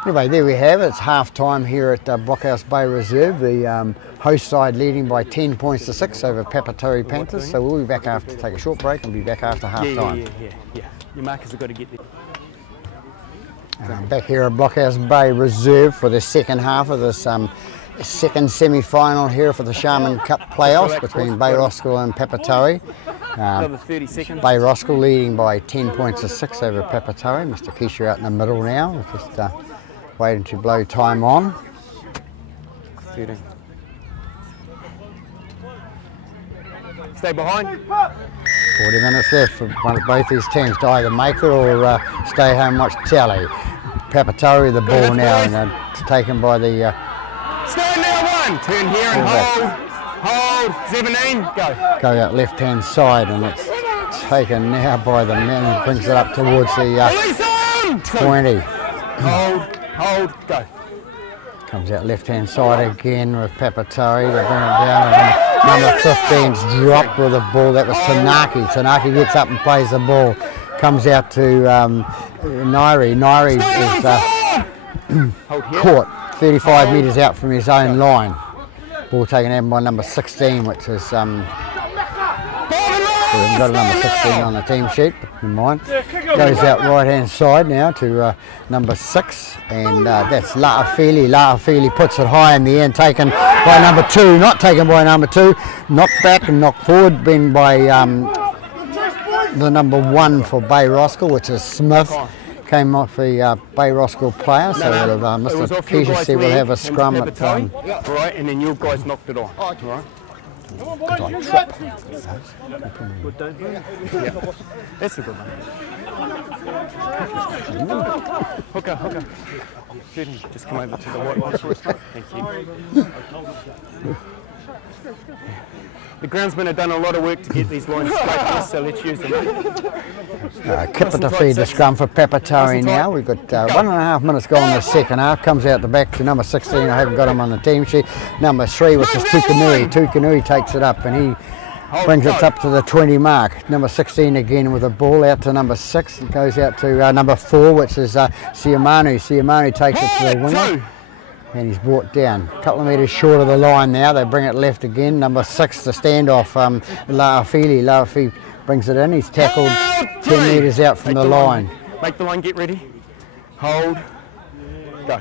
Anyway, there we have it. It's half time here at Blockhouse Bay Reserve. The host side leading by 10 points to 6 over Papatoetoe Panthers. So we'll be back after, take a short break and be back after half time. Yeah. Your markers have got to get there. Back here at Blockhouse Bay Reserve for the second half of this second semi-final here for the Sharman Cup playoffs between Bay Roskill and Papatoetoe. Another 30 seconds. Bay Roskill leading by 10 points to 6 over Papatoetoe. Mr. Kesha out in the middle now. We're just waiting to blow time on. 13. Stay behind. 40 minutes left for both these teams to either make it or stay home and watch telly. Papatoetoe the ball now, and it's taken by the... Stand now, 1. Turn here and hold. 17, go. Go out left-hand side, and it's taken now by the man who brings it up towards the 20. Hold, go. Comes out left-hand side again with Papatoetoe. They bring it down, and number 15's dropped with the ball. That was Tanaki. Tanaki gets up and plays the ball. Comes out to Nairi. Nairi is caught 35 metres out from his own line. Ball taken out by number 16, which is... we haven't got a number 16 on the team sheet, but never mind. Goes out right-hand side now to number 6, and that's Laafili. Laafili puts it high in the end, taken by number 2, not taken by number 2, knocked back and knocked forward, been by the number 1 for Bay Roskill, which is Smith. Came off the Bay Roskill player, so Mr. Peterson will have a scrum at right, and then you guys knocked it on. Right. That's a good one. Hooker. Just come over to the white line for us. Thank you. The groundsmen have done a lot of work to get these lines straight, so let's use them. Kipper to feed the scrum for Papatoetoe now. We've got 1.5 minutes gone in the second half. Comes out the back to number 16. I haven't got him on the team sheet. Number 3, which is Tukanui. Tukanui takes it up and he brings it up to the 20 mark. Number 16 again with a ball out to number 6. It goes out to number 4, which is Siamanu. Siamanu takes it to the winger. And he's brought down a couple of metres short of the line now. They bring it left again. Number 6, the standoff, Laafili. Laafili brings it in. He's tackled 10 metres out from the line. Make the line, get ready. Hold. Go.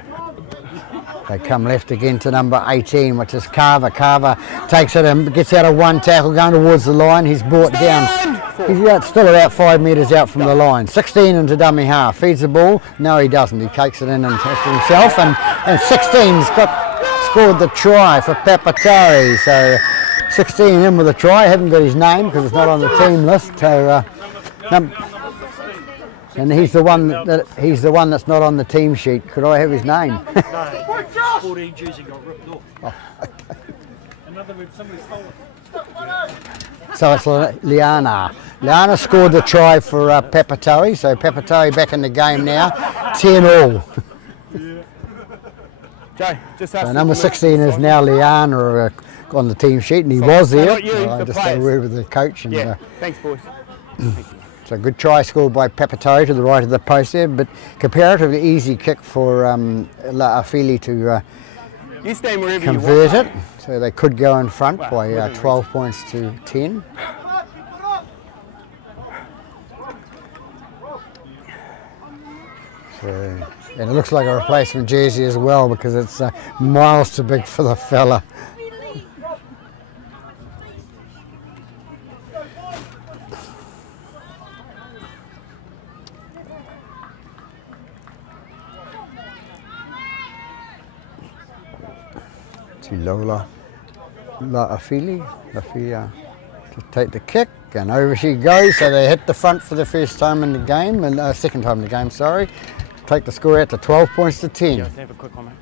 They come left again to number 18, which is Carver. Carver takes it and gets out of one tackle going towards the line. He's brought down. He's still about 5 metres out from the line. 16 into dummy half. Feeds the ball. No, he doesn't. He takes it in and takes it himself. And 16's scored the try for Papatoetoe. So 16 in with a try. Haven't got his name because it's not on the team list. So, and he's the one that's not on the team sheet. Could I have his name? No, 14 jersey got ripped off. Oh. Another with somebody stole it. So it's Liana. Liana scored the try for Papatoetoe. So Papatoetoe back in the game now. 10-all. Joe, just ask so number 16 is now Liana on the team sheet, and he was there. I just had a word with the coach. And, thanks, boys. So good try scored by Papatoetoe to the right of the post there, but comparatively easy kick for Laafili to convert it. So they could go in front by 12 points to 10. So, and it looks like a replacement jersey as well because it's miles too big for the fella. Lola Laafili to take the kick, and over she goes. So they hit the front for the first time in the game, and second time in the game, sorry. Take the score out to 12 points to 10. Yeah, have a quick comment.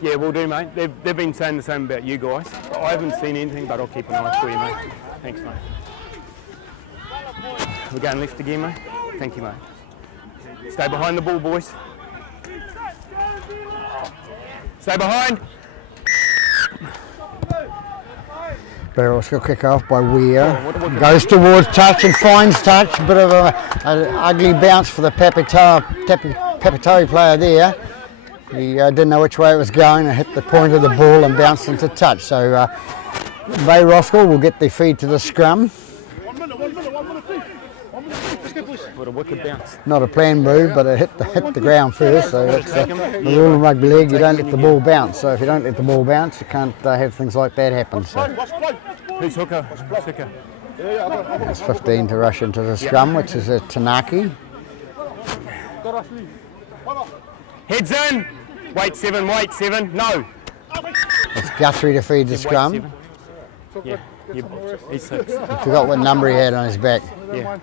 Yeah, we'll do, mate. They've been saying the same about you guys. I haven't seen anything, but I'll keep an eye for you, mate. Thanks, mate. We're going left again, mate. Thank you, mate. Stay behind the ball, boys. Stay behind. Roskill kick off by Weir. Goes towards touch and finds touch. Bit of an ugly bounce for the Papatoetoe player there. He didn't know which way it was going and hit the point of the ball and bounced into touch. So Bay Roskill will get the feed to the scrum. What a wicked bounce. Not a planned move, but it hit the ground first. So it's the rule in rugby league. You don't let the ball bounce. So if you don't let the ball bounce, you can't have things like that happen. So who's hooker? it's 15 to rush into the scrum, which is a Tanaki. Heads in. Wait 7, no. It's Guthrie to feed the scrum. Wait 7. Yeah, he's 6. I forgot what number he had on his back. Yeah.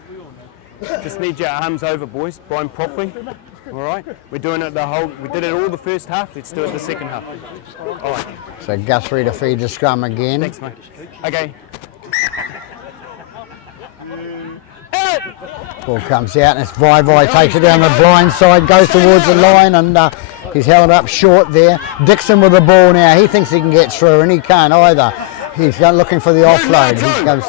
Just need your arms over, boys. Bind properly. All right. We're doing it we did it all the first half. Let's do it the second half. All right. So Guthrie to feed the scrum again. Thanks, mate. Okay. Ball comes out and it's Vai takes it down the blind side, goes towards the line, and he's held up short there. Dixon with the ball now. He thinks he can get through and he can't either. He's looking for the offload. He goes.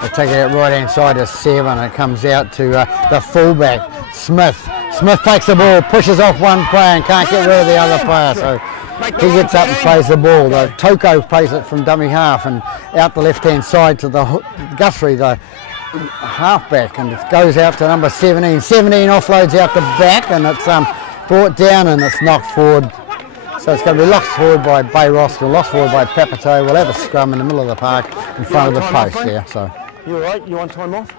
They take it out right hand side to 7. It comes out to the fullback, Smith. Smith takes the ball, pushes off one player and can't get rid of the other player. So he gets up and plays the ball. The Toko plays it from dummy half and out the left-hand side to the Guthrie, the halfback, and it goes out to number 17. 17 offloads out the back, and it's brought down and it's knocked forward. So it's going to be lost forward by Roskill, lost forward by Papatoetoe. We'll have a scrum in the middle of the park in front of the post there. So. You all right? You want time off?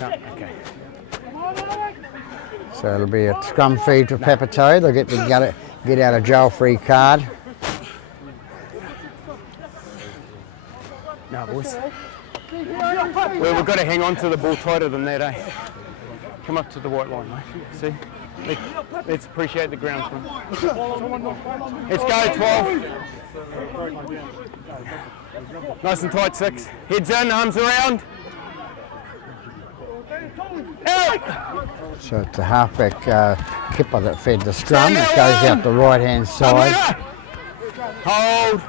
No. Okay. So it'll be a scrum feed to Papatoetoe. They'll get the get out of jail free card. No, boys. Well, we've got to hang on to the ball tighter than that, eh? Come up to the white line, mate. See? Let's appreciate the groundsman. Let's go, 12. Nice and tight, 6. Heads in, arms around. So it's a halfback kipper that fed the scrum. It goes out the right-hand side. Hold.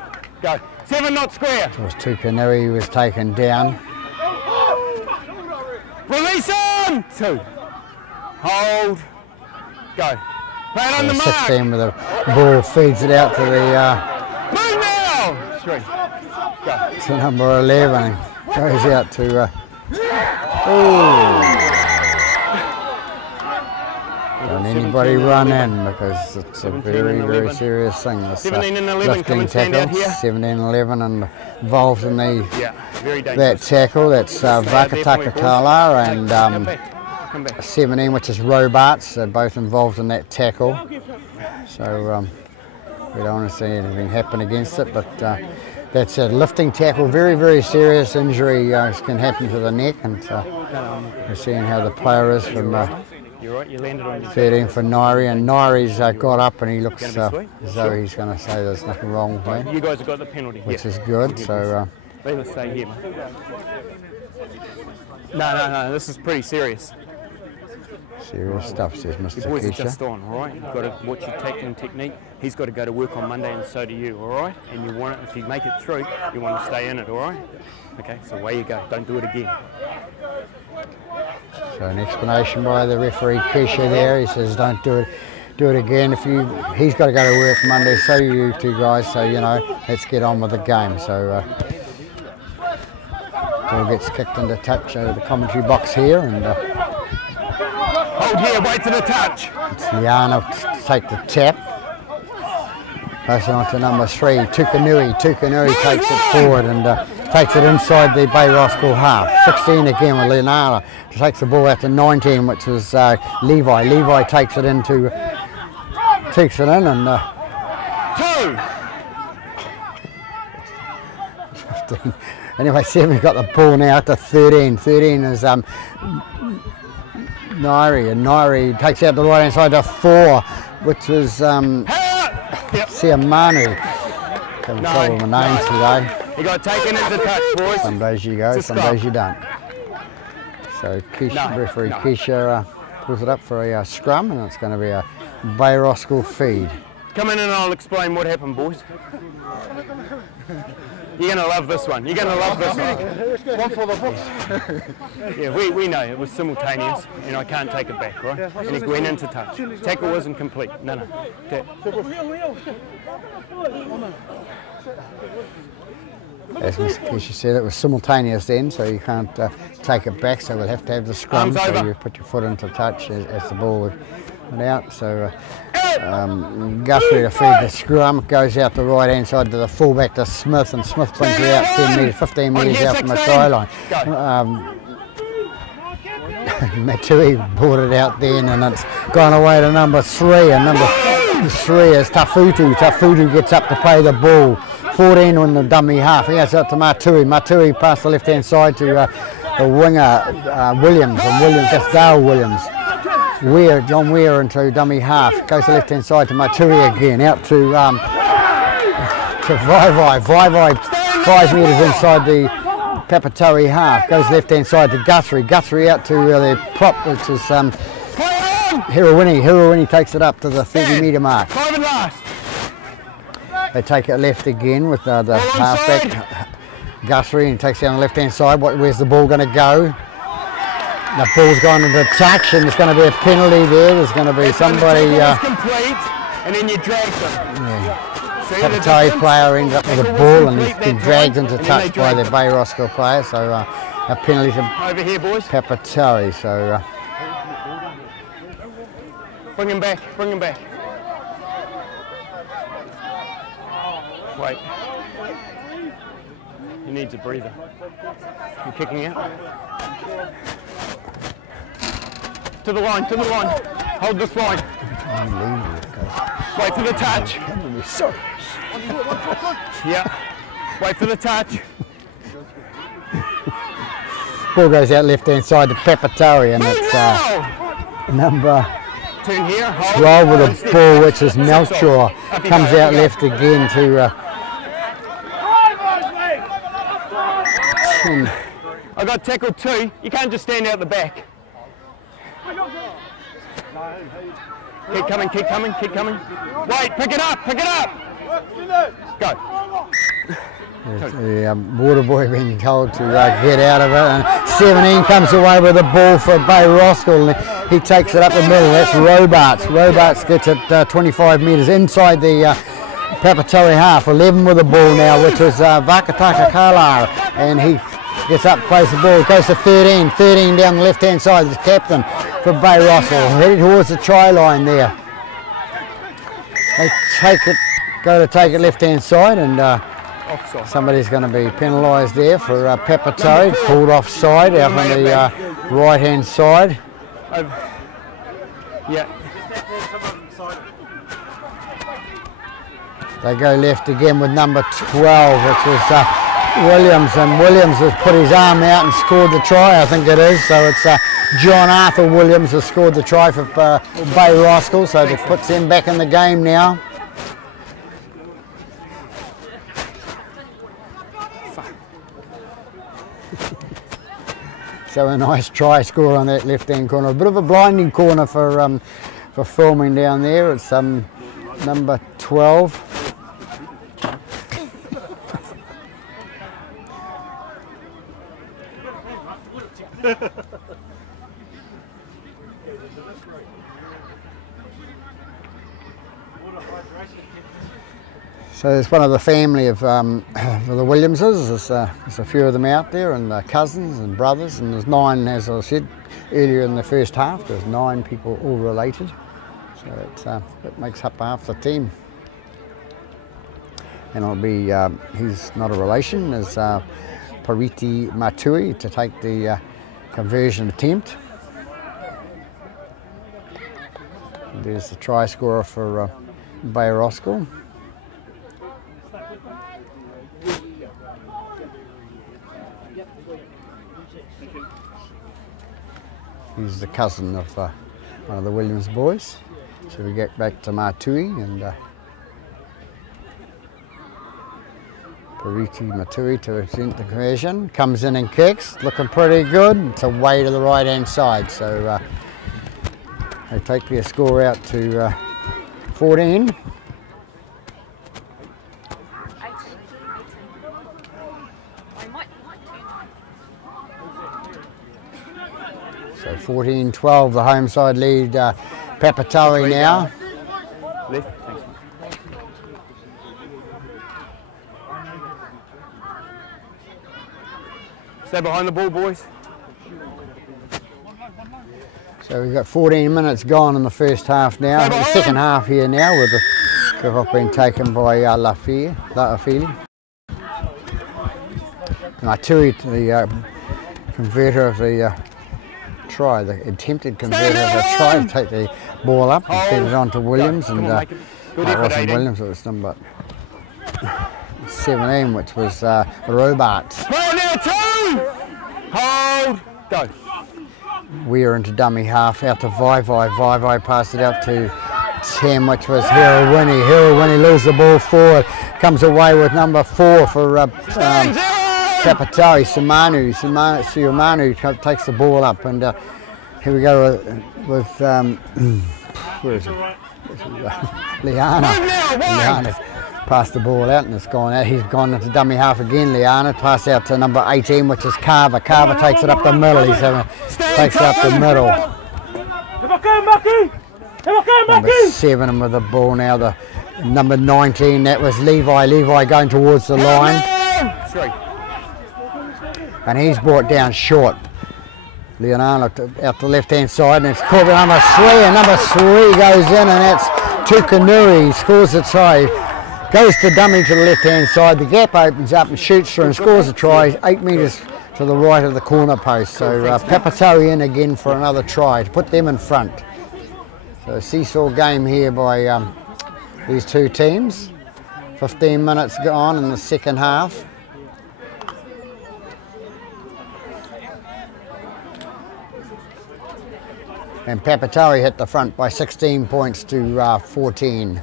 Go. 7 not square. It was Tukanui who was taken down. Release him. 2. Hold. Go. Play it on the mark. 16 with the ball feeds it out to the move now. 3. Go. To number 11. Goes out to don't anybody run in because it's a very, very serious thing. This 17 and 11 come and stand out here. 17 and 11 and involved in the very that tackle. That's Vakatakatala and 17, which is Robarts. They're both involved in that tackle. So we don't want to see anything happen against it, but that's a lifting tackle. Very, very serious injury can happen to the neck, and we're seeing how the player is from. You're right, you landed on your 13 for Nairi, and Nairi's got up and he looks as though he's going to say there's nothing wrong with me. You guys have got the penalty. Which is good, so... Let's stay here, mate. No, this is pretty serious. Serious stuff, says Mr. Your boys are Keisha. just on, all right? You've got to watch your tackling technique. He's got to go to work on Monday and so do you, all right? And you want it, if you make it through, you want to stay in it, all right? Okay, so away you go. Don't do it again. So an explanation by the referee Keisha there. He says don't do it again. He's got to go to work Monday, so you two guys. So let's get on with the game. So ball gets kicked into touch over the commentary box here, and hold here, wait to the touch. It's Liana to take the tap. Pass it on to number 3, Tukanui. Tukanui takes it forward and takes it inside the Bay Roskill half. 16 again with Leonardo. Takes the ball out to 19, which was Levi. Levi takes it in and anyway, 7 got the ball now to 13. 13 is Nairi, and Nairi takes out the right hand side to 4, which was Siamanu. Having trouble with my names today. You got taken into touch, boys. Some days you go, some days you don't. So referee Keisha pulls it up for a scrum, and it's going to be a Bay Roskill feed. Come in and I'll explain what happened, boys. You're going to love this one. You're going to love this one. One for the books. Yeah, we know it was simultaneous, and I can't take it back, right? And it went into touch. Tackle wasn't complete. No. As Mr. Keisha said, it was simultaneous then, so you can't take it back, so we'll have to have the scrum, so you put your foot into touch as the ball went out. So Guthrie to feed the scrum, goes out the right hand side to the fullback to Smith, and Smith brings it out 10 metres, 15 metres out from the sideline. Matui brought it out then, and it's gone away to number 3, and number 3 is Tafutu. Tafutu gets up to play the ball. 14 on the dummy half. He gets up to Matui. Matui past the left-hand side to the winger Williams, and Williams, that's Dale Williams. John Weir into dummy half. Goes to the left-hand side to Matui again. Out to Vai. Vai 5 metres inside the Papatoetoe half. Goes left-hand side to Guthrie. Guthrie out to the prop, which is Hirawini. Hirawini takes it up to the 30-metre mark. 5 and last. They take it left again with the halfback Guthrie, and takes down the left-hand side. Where's the ball going to go? The ball's gone into touch, and there's going to be a penalty there. There's going to be somebody. Complete, and then you drag them. Yeah. Papatoetoe player ends up with a ball, and he's been dragged into touch by the Bay Roskill player. So a penalty to over here, boys. Papatoetoe. So bring him back. Bring him back. Wait. He needs a breather. You're kicking out. To the line, to the line. Hold this line. Wait for the touch. Yeah. Wait for the touch. Ball goes out left-hand side to Papatoetoe, and it's number 12 with a ball, which is Melchior. Comes out left again to I got tackled 2. You can't just stand out the back. Keep coming, keep coming, keep coming. Wait, pick it up, pick it up. Go. The water boy being told to get out of it, and 17 comes away with the ball for Bay Roskill. He takes it up the middle. That's Robarts. Robarts gets it 25 metres inside the Papatoetoe half. 11 with the ball now, which is Vakataka Kalar, and he gets up, plays the ball, goes to 13. 13 down the left-hand side. The captain for Bay Roskill, heading towards the try line there. They take it, go to take it left-hand side, and somebody's going to be penalised there for Papatoetoe, pulled offside out on the right-hand side. Yeah. They go left again with number 12, which is Williams, and Williams has put his arm out and scored the try, I think it is. So it's John Arthur Williams has scored the try for Bay Roskill, so it puts them back in the game now. So a nice try score on that left-hand corner. A bit of a blinding corner for filming down there. It's number 12. So there's one of the family of the Williamses. There's a few of them out there, and cousins and brothers, and there's 9, as I said earlier in the first half, there's 9 people all related. So it makes up half the team. And it'll be, he's not a relation, is Pariti Matui to take the conversion attempt. There's the try scorer for Bay Roskill. He's the cousin of one of the Williams boys. So we get back to Matui, and Pariti Matui to attempt the conversion. Comes in and kicks, looking pretty good. It's away to the right hand side. So they take their score out to 14. So 14-12, the home side lead Papatoetoe now. Left, thanks. Stay behind the ball, boys. So we've got 14 minutes gone in the first half now. The second half here now, with the kick-off being taken by Lafili. Matui, the converter of the try, the attempted conversion of a try to take the ball up and feed it on to Williams, and it wasn't Williams, it was number 17, which was Robarts. Hold, go. We're into dummy half, out to Vai passed it out to 10, which was Hirawini. Hirawini loses the ball forward, comes away with number 4 for Papatoetoe. Sumanu takes the ball up, and here we go with where is he? Liana passed the ball out and it's gone out. He's gone into dummy half again. Liana pass out to number 18, which is Carver. Carver takes it up the middle. Takes it up the middle. Number 7 with the ball now. The number 19, that was Levi. Levi going towards the line. And he's brought down short. Leonardo out the left-hand side, and it's caught by number 3, and number 3 goes in, and that's Tukanui. Scores the try. Goes to dummy to the left-hand side. The gap opens up and shoots through and scores a try 8 metres to the right of the corner post. So Papatoetoe in again for another try to put them in front. So a seesaw game here by these two teams. 15 minutes gone in the second half. And Papatoetoe hit the front by 16 points to 14.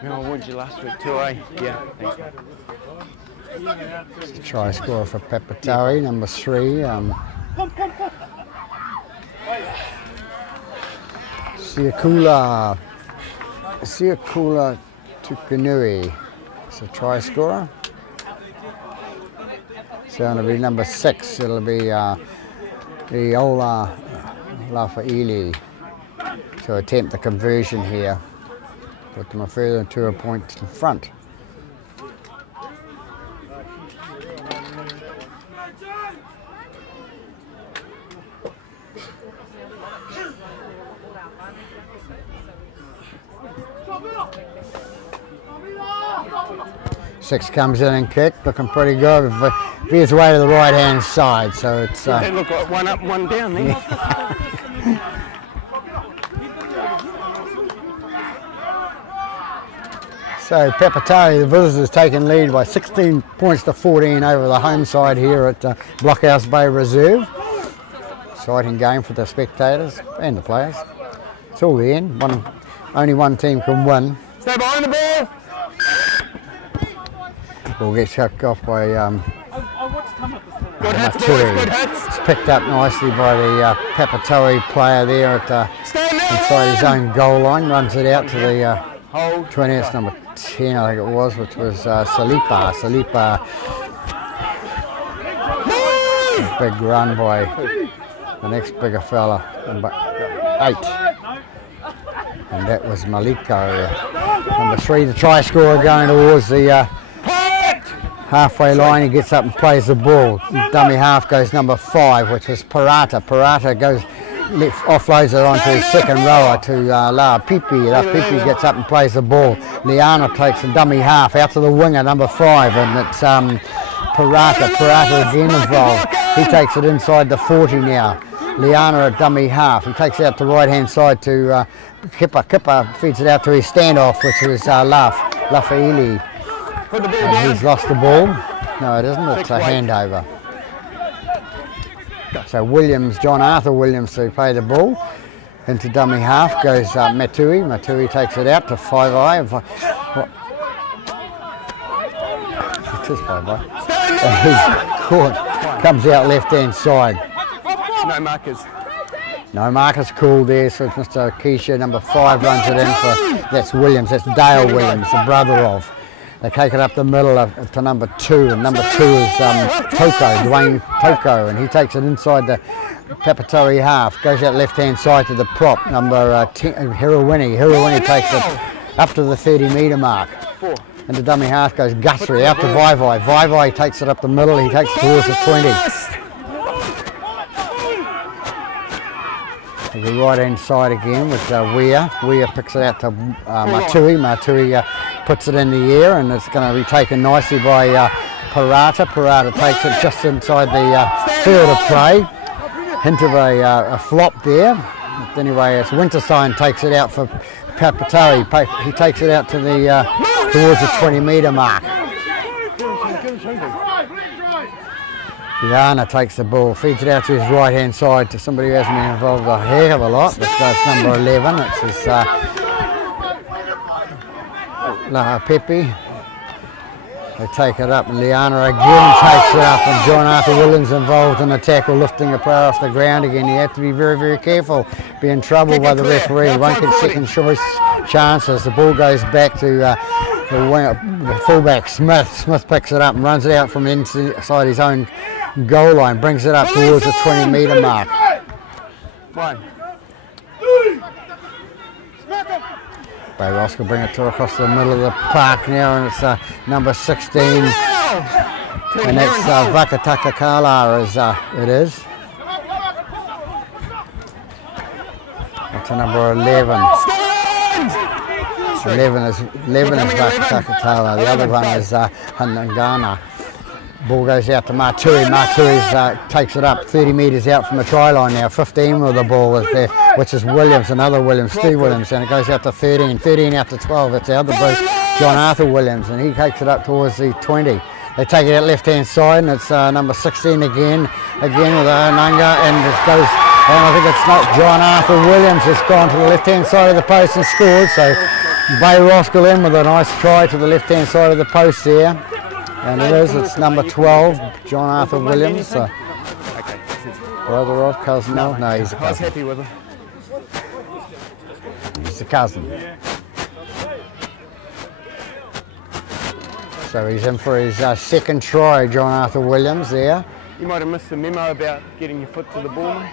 No, I warned you last week too, eh? Yeah, thanks. Try score for Papatoetoe, number 3. Siakula Tukanui. It's a try scorer. So it'll be number 6. It'll be the Ola Lafaili to attempt the conversion here. Put them a further 2 points in front. Six comes in and kick, looking pretty good. Veers away to the right hand side, so it's. They look like one up, one down there. So Papatoetoe, the visitors, taking lead by 16 points to 14 over the home side here at Blockhouse Bay Reserve. Exciting game for the spectators and the players. It's all the end. Only one team can win. Stay behind the ball. Ball gets chucked off by Good hits, boys, good hits. It's picked up nicely by the Papatoetoe player there at inside his own goal line. Runs it out to the 20. It's number 10, I think it was, which was Salipa. Big run by the next bigger fella, number 8. And that was Maliko. Number 3, the try scorer, going towards the halfway line. He gets up and plays the ball. Dummy half goes number 5, which was Parata. Parata goes offloads it onto his second rower to La Pipi. La Pipi gets up and plays the ball. Liana takes the dummy half out to the winger, number 5, and it's Parata. Parata again involved. He takes it inside the 40 now. Liana at dummy half. He takes it out to right hand side to Kipper. Kipper feeds it out to his standoff, which is Lafaili. And he's lost the ball. No, it isn't. It's a handover. So Williams, John Arthur Williams, to play the ball. Into dummy half goes Matui. Matui takes it out to 5i. It is 5i. He's caught. Comes out left hand side. No markers. No markers called there, so it's Mr. Keisha, number 5, runs it in for, that's Williams, that's Dale Williams, the brother of. They take it up the middle to number 2, and number 2 is Dwayne Toko, and he takes it inside the Papatoetoe half, goes out left-hand side to the prop, number 10, Hirawini. Hirawini takes it up to the 30-metre mark. And the dummy half goes Guthrie out to Vai. Vai takes it up the middle, he takes it towards the 20. The right hand side again with Weir. Weir picks it out to Matui. Matui puts it in the air, and it's going to be taken nicely by Parata. Parata takes it just inside the field of play into a flop there. But anyway, it's Winterstein takes it out for Papatoetoe. He takes it out to the towards the 20-metre mark. Yana takes the ball, feeds it out to his right hand side to somebody who hasn't been involved a heck of a lot. That's number 11. It's his Pepe. They take it up, and Liana again takes it up, and John Arthur Williams involved in the tackle, lifting the player off the ground again. You have to be very, very careful. Be in trouble by the referee. You won't get second choice chances. The ball goes back to the fullback Smith. Smith picks it up and runs it out from inside his own goal line, brings it up towards the 20-metre mark. Bay Roskill bring it to across the middle of the park now, and it's number 16, and that's Vakatakakala as it is. That's number 11. 11 is Vakatakakala. The other one is Handangana. Ball goes out to Matui. Matui takes it up 30 metres out from the try line now. 15 with the ball is there, which is Williams, another Williams, Steve Williams, and it goes out to 13. 13 out to 12. It's the other bloke, John Arthur Williams, and he takes it up towards the 20. They take it out left-hand side, and it's number 16 again with Nanga, and it goes. And I think it's not John Arthur Williams. It's gone to the left-hand side of the post and scored. So Bay Roskill in with a nice try to the left-hand side of the post there. And it's number 12, John Arthur Williams. Brother of, cousin, no, he's a cousin. I was happy with him. He's a cousin. So he's in for his second try, John Arthur Williams there. You might have missed the memo about getting your foot to the ball, mate.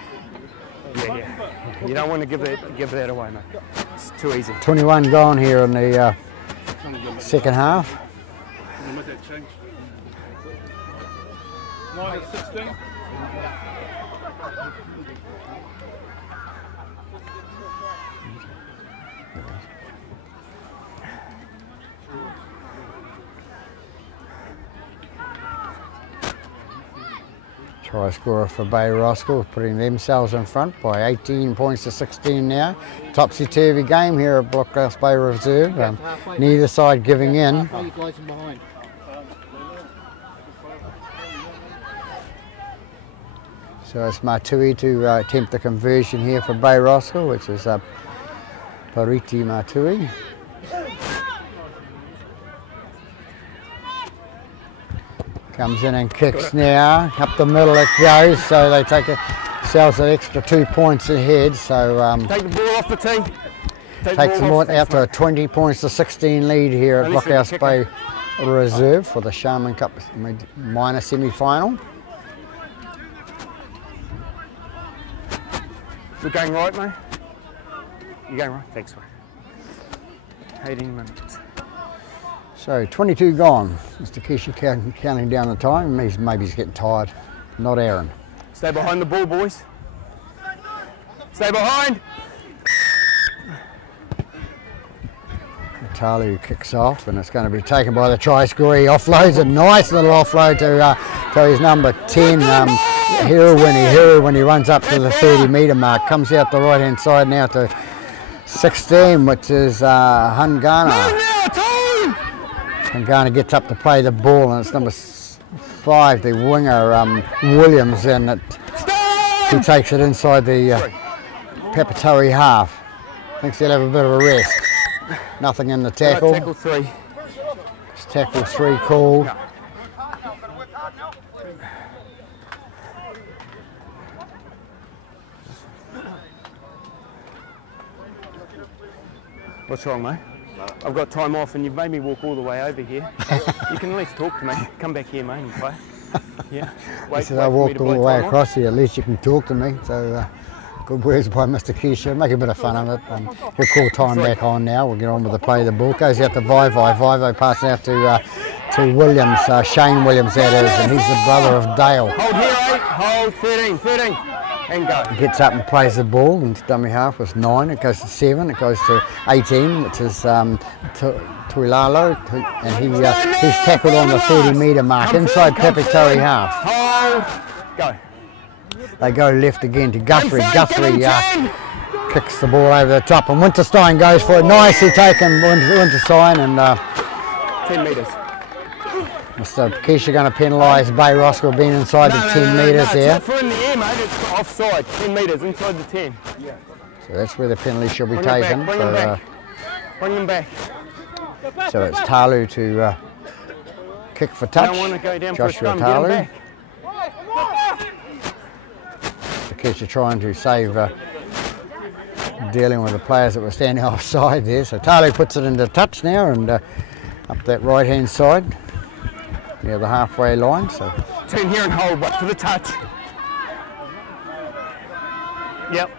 Yeah. You don't want to give that away, mate. It's too easy. 21 gone here in the second half. Minus 16. Try scorer for Bay Roskill, putting themselves in front by 18 points to 16 now. Topsy-turvy game here at Blockhouse Bay Reserve. Neither side giving in. So it's Matui to attempt the conversion here for Bay Roskill, which is Pariti Matui. Comes in and kicks now, up the middle it goes, so they take themselves an extra 2 points ahead. So take the ball off the tee. Takes them out to a 20 points to 16 lead here at Blockhouse Bay Reserve for the Sharman Cup minor semi-final. We're going right, mate? You're going right? Thanks, mate. 18 minutes. So 22 gone. Mr. Keisha counting down the time. Maybe he's getting tired. Not Aaron. Stay behind the ball, boys. Stay behind. Talu kicks off, and it's going to be taken by the try scorer. He offloads a nice little offload to his number 10, Hero when he runs up to the 30-metre mark. Comes out the right-hand side now to 16, which is Hungana. Hungana gets up to play the ball, and it's number 5, the winger, Williams, and he takes it inside the Papatoetoe half. Thinks he'll have a bit of a rest. Nothing in the tackle. Tackle 3. It's tackle 3 called. No. What's wrong, mate? I've got time off and you've made me walk all the way over here. You can at least talk to me. Come back here, mate, and play. Yeah. Wait, I walked all the way across here. At least you can talk to me. So good words by Mr. Keisha. Make a bit of fun of it. We'll call time back on now. We'll get on with the play of the ball. Goes out to Vivo. Vivo passes out to Williams, Shane Williams that is, and he's the brother of Dale. Hold here, 8. Hold 13. And go. Gets up and plays the ball into dummy half with 9. It goes to 7. It goes to 18, which is Tuilalo, and he's tackled on the 30-metre mark inside Papatoetoe half. Hold. Go. They go left again to Guthrie. Guthrie kicks the ball over the top, and Winterstein goes for it. Nicely taken, Winterstein, and 10 metres. Mr. Keisha going to penalise Bay Roskill being inside the 10 metres there. For in the air, mate, it's offside. 10 metres inside the 10. Yeah. So that's where the penalty should be Bring taken. Bring them back. Bring them back. So it's Talu to kick for touch. Don't want to go down Joshua for a Talu. Keisha trying to save dealing with the players that were standing offside there. So Talu puts it into touch now and up that right hand side near the halfway line. So turn here and hold up for the touch. Yep.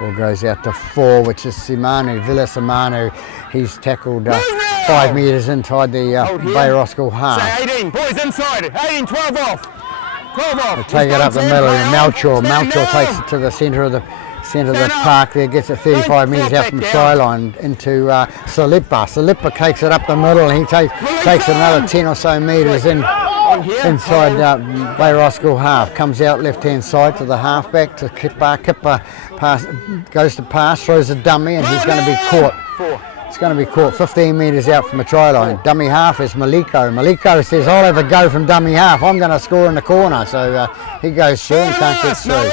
Ball goes out to 4, which is Simanu, Villa Simanu. He's tackled 5 metres inside the Bay Roskill half. Say 18, boys inside. 18, 12 off. 12 off. They take it up the middle, and Malchor takes it to the centre of the park there, gets it 35 metres out from the try line into Salipa. Salipa takes it up the middle, and he takes it another 10 or so metres inside Bay Roskill half. Comes out left hand side to the halfback to Kipper. Kipper goes to pass, throws a dummy, and he's going to be caught. It's going to be caught 15 metres out from the try line. Dummy half is Maliko. Maliko says, I'll have a go from dummy half. I'm going to score in the corner. So he goes through and can't get through.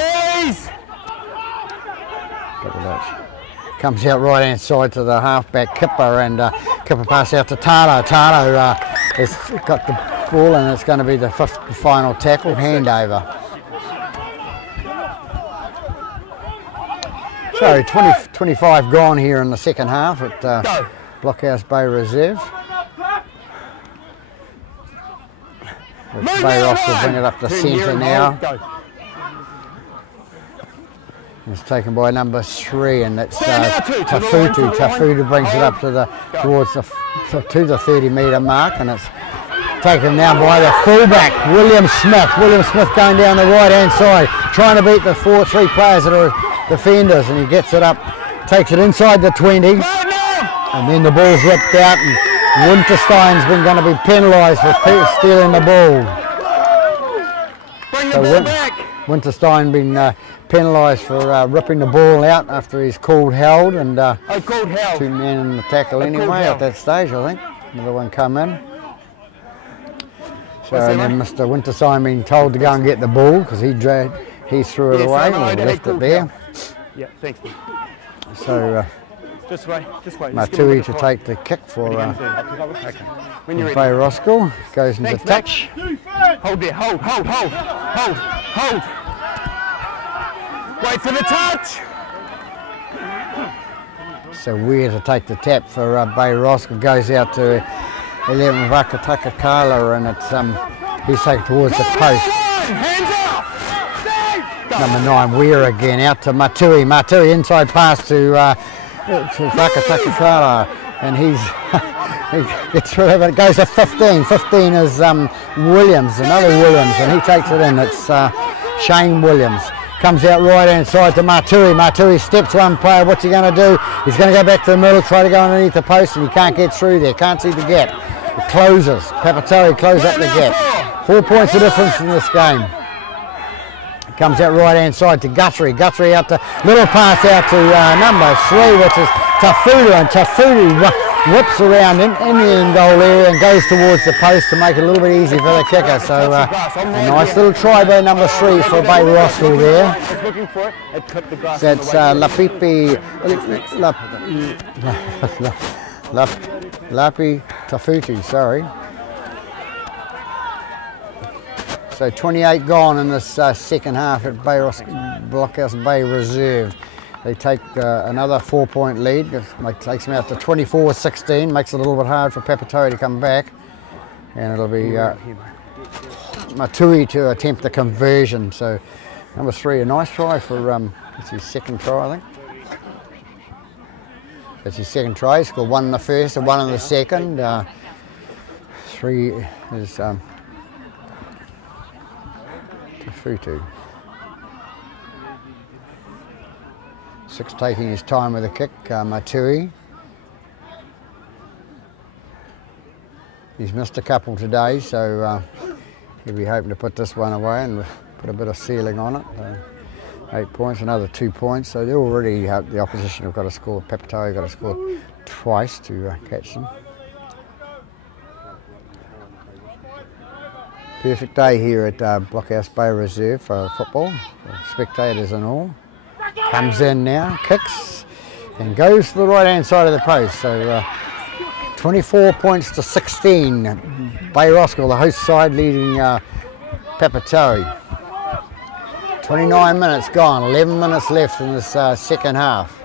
Comes out right hand side to the halfback Kipper, and Kipper pass out to Talo. Talo has got the ball, and it's going to be the final tackle, handover. So 25 gone here in the second half at Blockhouse Bay Reserve. Bay Roskill bring it up the centre now. It's taken by number 3, and that's Tafutu. Tafutu brings it up to the 30-metre mark, and it's taken now by the fullback William Smith. William Smith going down the right hand side, trying to beat the 3 players that are defenders, and he gets it up, takes it inside the 20, and then the ball's ripped out, and Winterstein's been going to be penalised for stealing the ball. Bring the ball back. Winterstein been penalised for ripping the ball out after he's called held, and 2 men in the tackle anyway at that stage, I think. Another one come in. So and then Mr. Winterstein being told to go and get the ball because he threw it away and left it there. Yeah, thanks. So just wait. Matui to take the kick for Bay Roskill. Goes into touch. Hold there, hold. Wait for the touch. So we're to take the tap for Bay Roskill. Goes out to 11 Vakatakakala, and it's he's taken towards the post. Hands off. Number 9 Weir again out to Matui. Matui inside pass to Vakatakakala, and he gets rid of it. It goes to 15. 15 is Williams, another Williams, and he takes it in. It's Shane Williams. Comes out right hand side to Matui. Matui steps one player. What's he going to do? He's going to go back to the middle, try to go underneath the post, and he can't get through there. Can't see the gap. It closes. Papatoetoe closes up the gap. 4 points of difference in this game. Comes out right hand side to Guthrie. Guthrie out to little pass out to number 3, which is Tafutu, and Tafutu whips around in the end goal area and goes towards the post to make it a little bit easy for the kicker. So a nice little try by number 3 for Bay Roskill there. That's Lapi Tafutu, sorry. So 28 gone in this second half at Bay Blockhouse Bay Reserve. They take another 4-point lead. It takes them out to 24-16. Makes it a little bit hard for Papatoetoe to come back. And it'll be Matui to attempt the conversion. So number 3, a nice try for, it's his second try, I think. That's his second try. He scored 1 in the first and 1 in the second. 3 is Tafutu. 6 taking his time with a kick, Matui. He's missed a couple today, so he'll be hoping to put this one away and put a bit of ceiling on it. 8 points, another 2 points, so they're already, the opposition have got to score. Papatoetoe got to score twice to catch them. Perfect day here at Blockhouse Bay Reserve for football, spectators and all. Comes in now, kicks, and goes to the right-hand side of the post. So 24 points to 16. Bay Roskill, the host side, leading Papatoetoe. 29 minutes gone, 11 minutes left in this second half.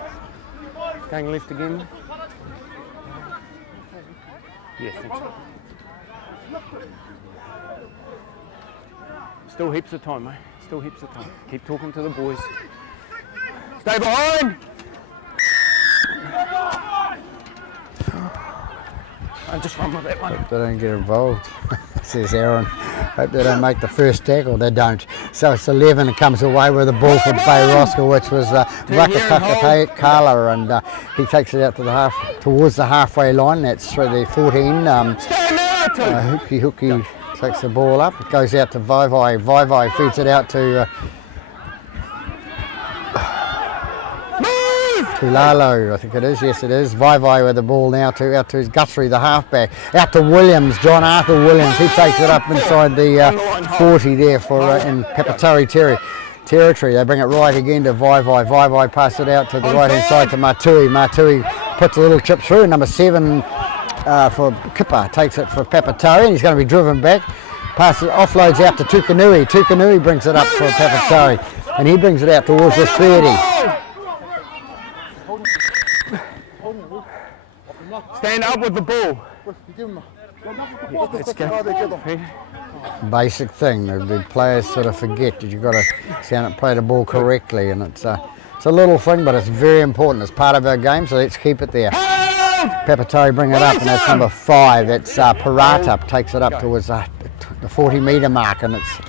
Going left again. Yes, thanks. Still heaps of time, mate. Still heaps of time. Keep talking to the boys. Stay behind! I'll just run with that one. Hope they don't get involved, says Aaron. Hope they don't make the first tackle. They don't. So it's 11 and comes away with the ball for Bay Roskill, which was Papatoetoe, and he takes it out to the towards the halfway line. That's through the 14. Hooky takes the ball up. It goes out to Vai. Vai feeds it out to Lalo, I think it is. Yes, it is. Vai with the ball now out to his Guthrie, the halfback. Out to Williams, John Arthur Williams. He takes it up inside the 40 there for in Papatoetoe territory. They bring it right again to Vai. Vai pass it out to the right-hand side to Matui. Matui puts a little chip through. Number 7 for Kipper takes it for Papatoetoe, and he's going to be driven back. Passes, offloads out to Tukanui. Tukanui brings it up for Papatoetoe, and he brings it out towards the 30. Stand up with the ball. Basic thing. The players sort of forget that you've got to play the ball correctly, and it's a little thing, but it's very important. It's part of our game, so let's keep it there. Papatoetoe bring it up, and that's number 5. That's Parata takes it up towards the 40-metre mark, and it's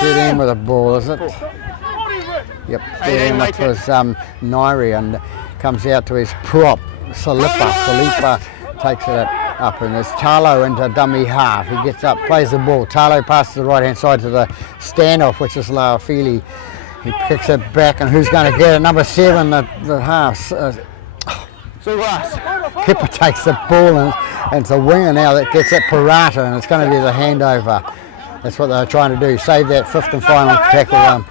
get in with the ball, is it? Yep, get in with his Nairi, and comes out to his prop, Salipa takes it up, and there's Talo into dummy half. He gets up, plays the ball. Talo passes the right-hand side to the standoff, which is Lauafili. He picks it back, and who's going to get it? Number 7, the half. Kipper takes the ball, and it's a winger now that gets it Parata, and it's going to be the handover. That's what they're trying to do. Save that 5th and final tackle.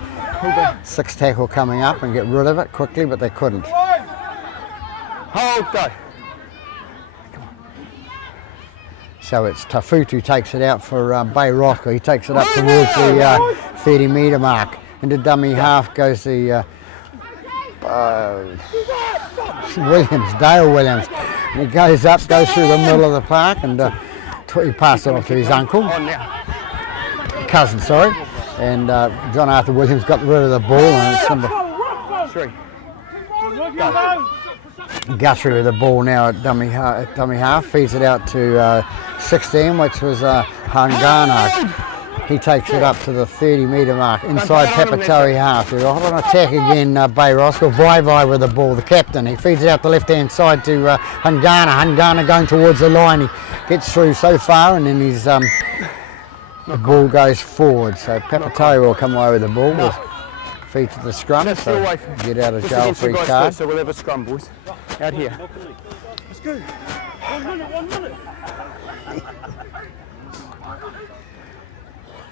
6th tackle coming up and get rid of it quickly, but they couldn't. Hold, go. So it's Tafutu takes it out for Bay Roskill. He takes it up towards the 30-metre mark. Into dummy half goes the Dale Williams. And he goes up, goes through the middle of the park, and he passes it off to his cousin, sorry. And John Arthur Williams got rid of the ball, and it's number 3. Guthrie with the ball now at dummy half, feeds it out to 16, which was Hangana. He takes it up to the 30-metre mark, inside Papatoetoe half. They're on attack again, Bay Roskill. Vai with the ball, the captain. He feeds it out the left-hand side to Hangana. Hangana going towards the line. He gets through so far, and then he's the ball goes forward. So Papatoetoe will come away with the ball. With feet to the scrum, so get out of jail free card. So we'll have a scrum, boys. Out here. Let's go. 1 minute.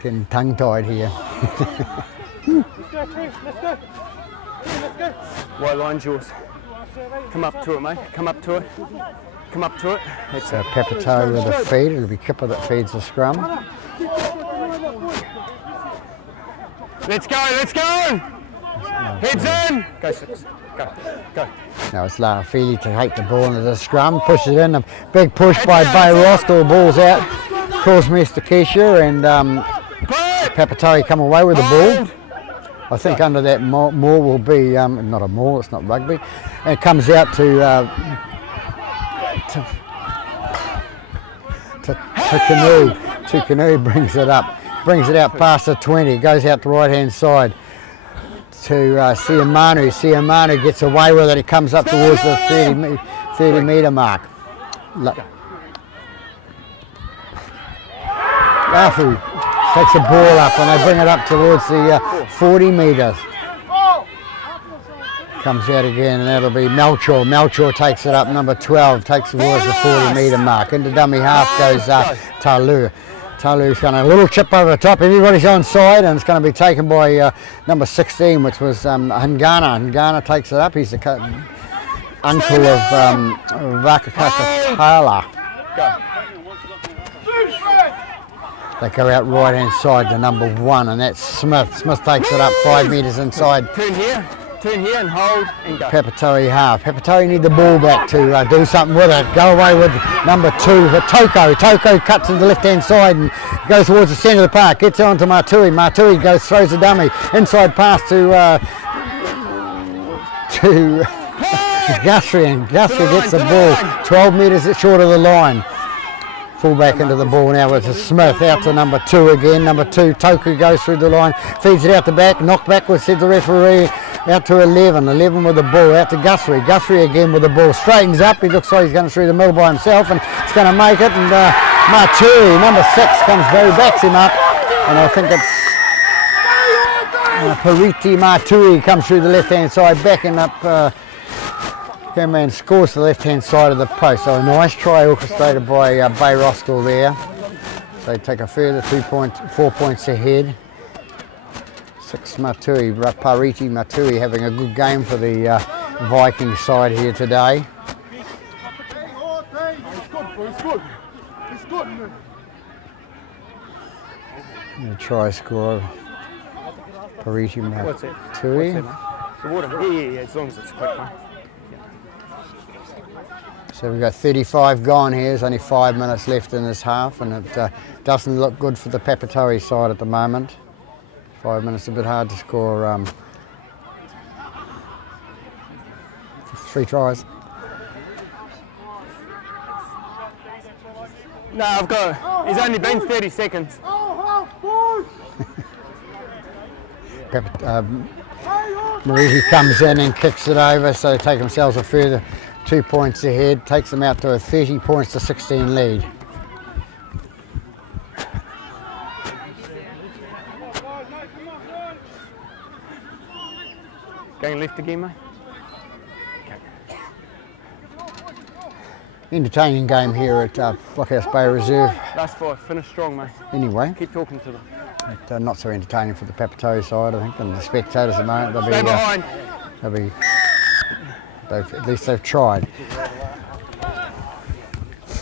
Getting tongue-tied here. Let's go. White line's yours. Come up to it, mate. Come up to it. That's so Papatoetoe with the feed. It'll be Kipper that feeds the scrum. Let's go. Heads in. Go 6. Go. Now it's Lauafili to take the ball into the scrum, push it in. A big push by Bay Roskill. Ball's out. Calls Mr. Kesha, and Papatoetoe come away with the ball. I think under that more will be not a maul. It's not rugby. And it comes out to Canoe. Tukanui brings it up, brings it out past the 20, goes out the right hand side to Siamanu. Siamanu gets away with it, he comes up towards the 30 metre mark. Rafu takes the ball up and they bring it up towards the 40 metres. Comes out again and that'll be Melchor. Melchor takes it up, number 12, takes it towards the 40 metre mark. Into dummy half goes Talu. Talu's going a little chip over the top, everybody's on side and it's going to be taken by number 16, which was Hangana. Hangana takes it up, he's the uncle of Vakakakatala. They go out right hand side to number 1 and that's Smith. Smith takes it up 5 metres inside. Turn here and hold and go. Papatoetoe half. Papatoetoe need the ball back to do something with it. Go away with number 2, Toko. Toko cuts to the left hand side and goes towards the centre of the park. Gets on to Matui. Matui goes, throws a dummy. Inside pass to Guthrie, and Guthrie gets the ball 12 metres short of the line. Full back into the ball now with Smith, out to number 2 again. Number 2, Toku goes through the line, feeds it out the back, knocked backwards, said the referee. Out to 11 with the ball, out to Guthrie. Guthrie again with the ball, straightens up, he looks like he's going through the middle by himself and he's going to make it. And Matui, number 6, comes through, backs him up, and I think it's Pariti Matui comes through the left hand side, backing up. Cameron scores to the left hand side of the post. So a nice try orchestrated by Bay Roskill there. So they take a further 4 points ahead. 6 Matui, Pariti Matui having a good game for the Viking side here today. The try scorer, Pariti Matui. The water. Yeah, as long as it's quick, mate. So we've got 35 gone here, there's only 5 minutes left in this half and it doesn't look good for the Papatoetoe side at the moment. 5 minutes, a bit hard to score 3 tries. No, I've got, he's only been 30 seconds. Mariti comes in and kicks it over, so they take themselves a further 2 points ahead, takes them out to a 30 points to 16 lead. Going left again, mate. Entertaining game here at Blockhouse Bay Reserve. Last 5, finish strong, mate. Anyway, Keep talking to them. but, not so entertaining for the Papatoetoe side, I think, and the spectators at the moment. Stay behind. At least they've tried.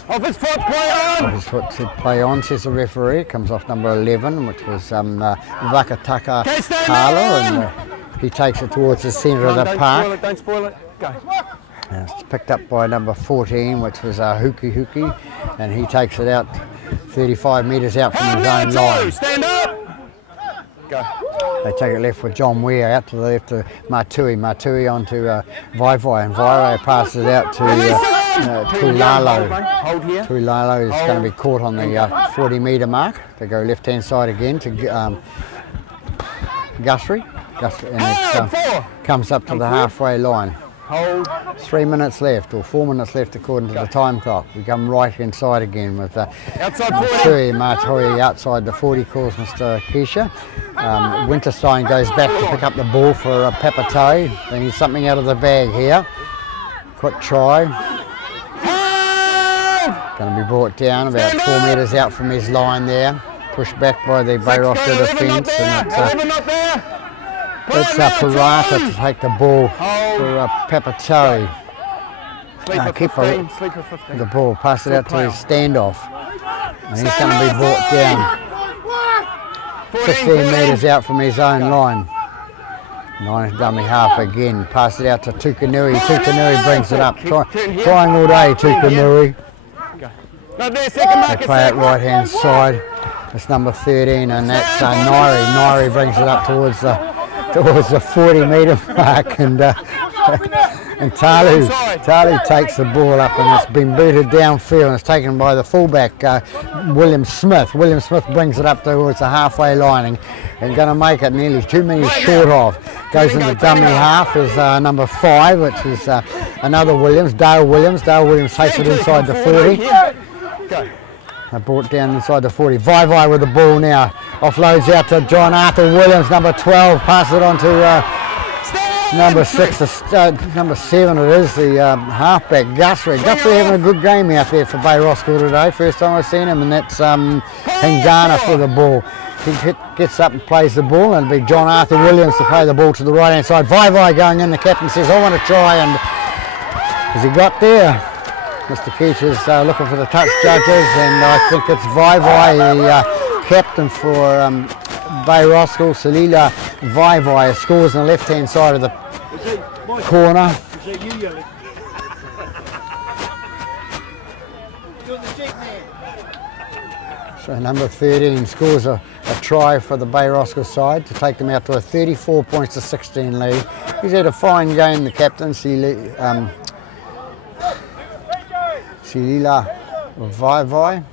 Off his foot, play on! Off his foot, said play on, says the referee. It comes off number 11, which was Vakataka Harlow, and he takes it towards the centre of the park. Don't spoil it, go. It's picked up by number 14, which was Huki, and he takes it out 35 metres out from his own line. Stand up! Go. They take it left with John Weir, out to the left to Matui. Matui onto Vaivai, and Vaivai passes it out to Tuilalo. Hold here. Tuilalo is going to be caught on the 40 metre mark. They go left hand side again to Guthrie. And it comes up to the halfway line. Hold. 3 minutes left, or 4 minutes left according to the time clock. We come right inside again with Outside 40. Matui outside the 40, calls Mr. Keisha. Winterstein goes back to pick up the ball for Papatoetoe. They need something out of the bag here. Quick try. Going to be brought down about 4 metres out from his line there. Pushed back by the Bay Roskill defence. It's Parata to take the ball for Papatoetoe. Keep the ball, pass it out to his standoff. And he's going to be brought down 16 metres out from his own line. Nice dummy half again, pass it out to Tukanui. Tukanui brings it up, trying all day Tukanui. They play it right hand side. It's number 13 and that's Nairi. Nairi brings it up towards the 40 metre mark, and And Talu takes the ball up and it's been booted downfield and it's taken by the fullback, William Smith. William Smith brings it up towards the halfway line and going to make it nearly 2 minutes short of. Goes into dummy half is number 5, which is another Williams, Dale Williams. Dale Williams takes it inside the 40. They brought down inside the 40. Vai with the ball now. Offloads out to John Arthur Williams, number 12. Passes it on to number 6, number 7 it is, the halfback, Guthrie. Guthrie having a good game out there for Bay Roskill today. First time I've seen him, and that's Hingana for the ball. He gets up and plays the ball, and it'll be John Arthur Williams to play the ball to the right hand side. Vai going in, the captain says, I want to try, and as he got there, Mr. Keach is looking for the touch judges, and I think it's Vai, the captain for Bay Roskill. Salila Vai scores on the left hand side of the corner. So number 13 scores a try for the Bay Roskill side to take them out to a 34 points to 16 lead. He's had a fine game, the captain, Salila Vai.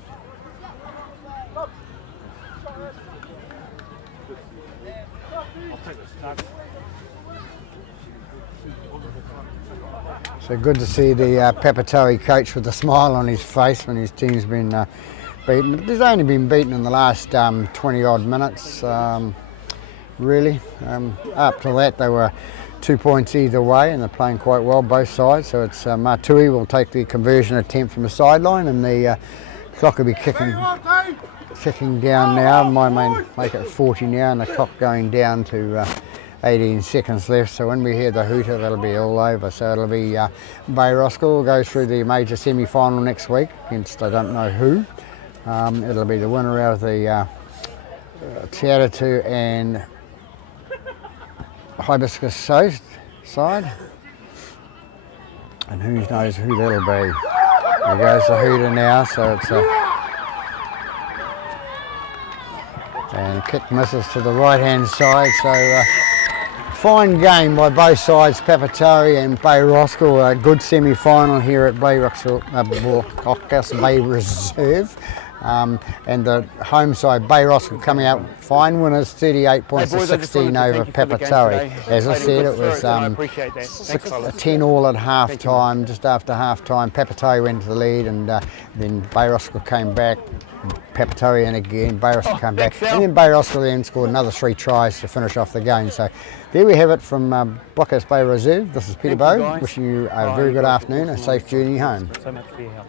So good to see the Papatoetoe coach with a smile on his face when his team's been beaten. He's only been beaten in the last 20 odd minutes, really. Up to that they were 2 points either way and they're playing quite well both sides. So it's Matui will take the conversion attempt from the sideline, and the clock will be kicking down now. Might make it 40 now, and the clock going down to 18 seconds left, so when we hear the hooter that'll be all over. So it'll be Bay Roskill goes through the major semi-final next week against I don't know who. It'll be the winner out of the Papatoetoe and Hibiscus side, and who knows who that'll be. There goes the hooter now, so it's and kick misses to the right hand side, so fine game by both sides, Papatoetoe and Bay Roskill. A good semi-final here at Bay Roskill, Bay Reserve. And the home side, Bay Roskill, coming out fine winners, 38 points to 16 over Papatoetoe. As I said, it was 10 all at half time, just after half time. Papatoetoe went to the lead, and then Bay Roskill came back. Papatoetoe in again, Bay Roskill came back, and then Bay Roskill then scored another 3 tries to finish off the game. So there we have it from Blockhouse Bay Reserve. This is Peter Bowe, wishing you a very good afternoon, a safe journey home. So much for your help.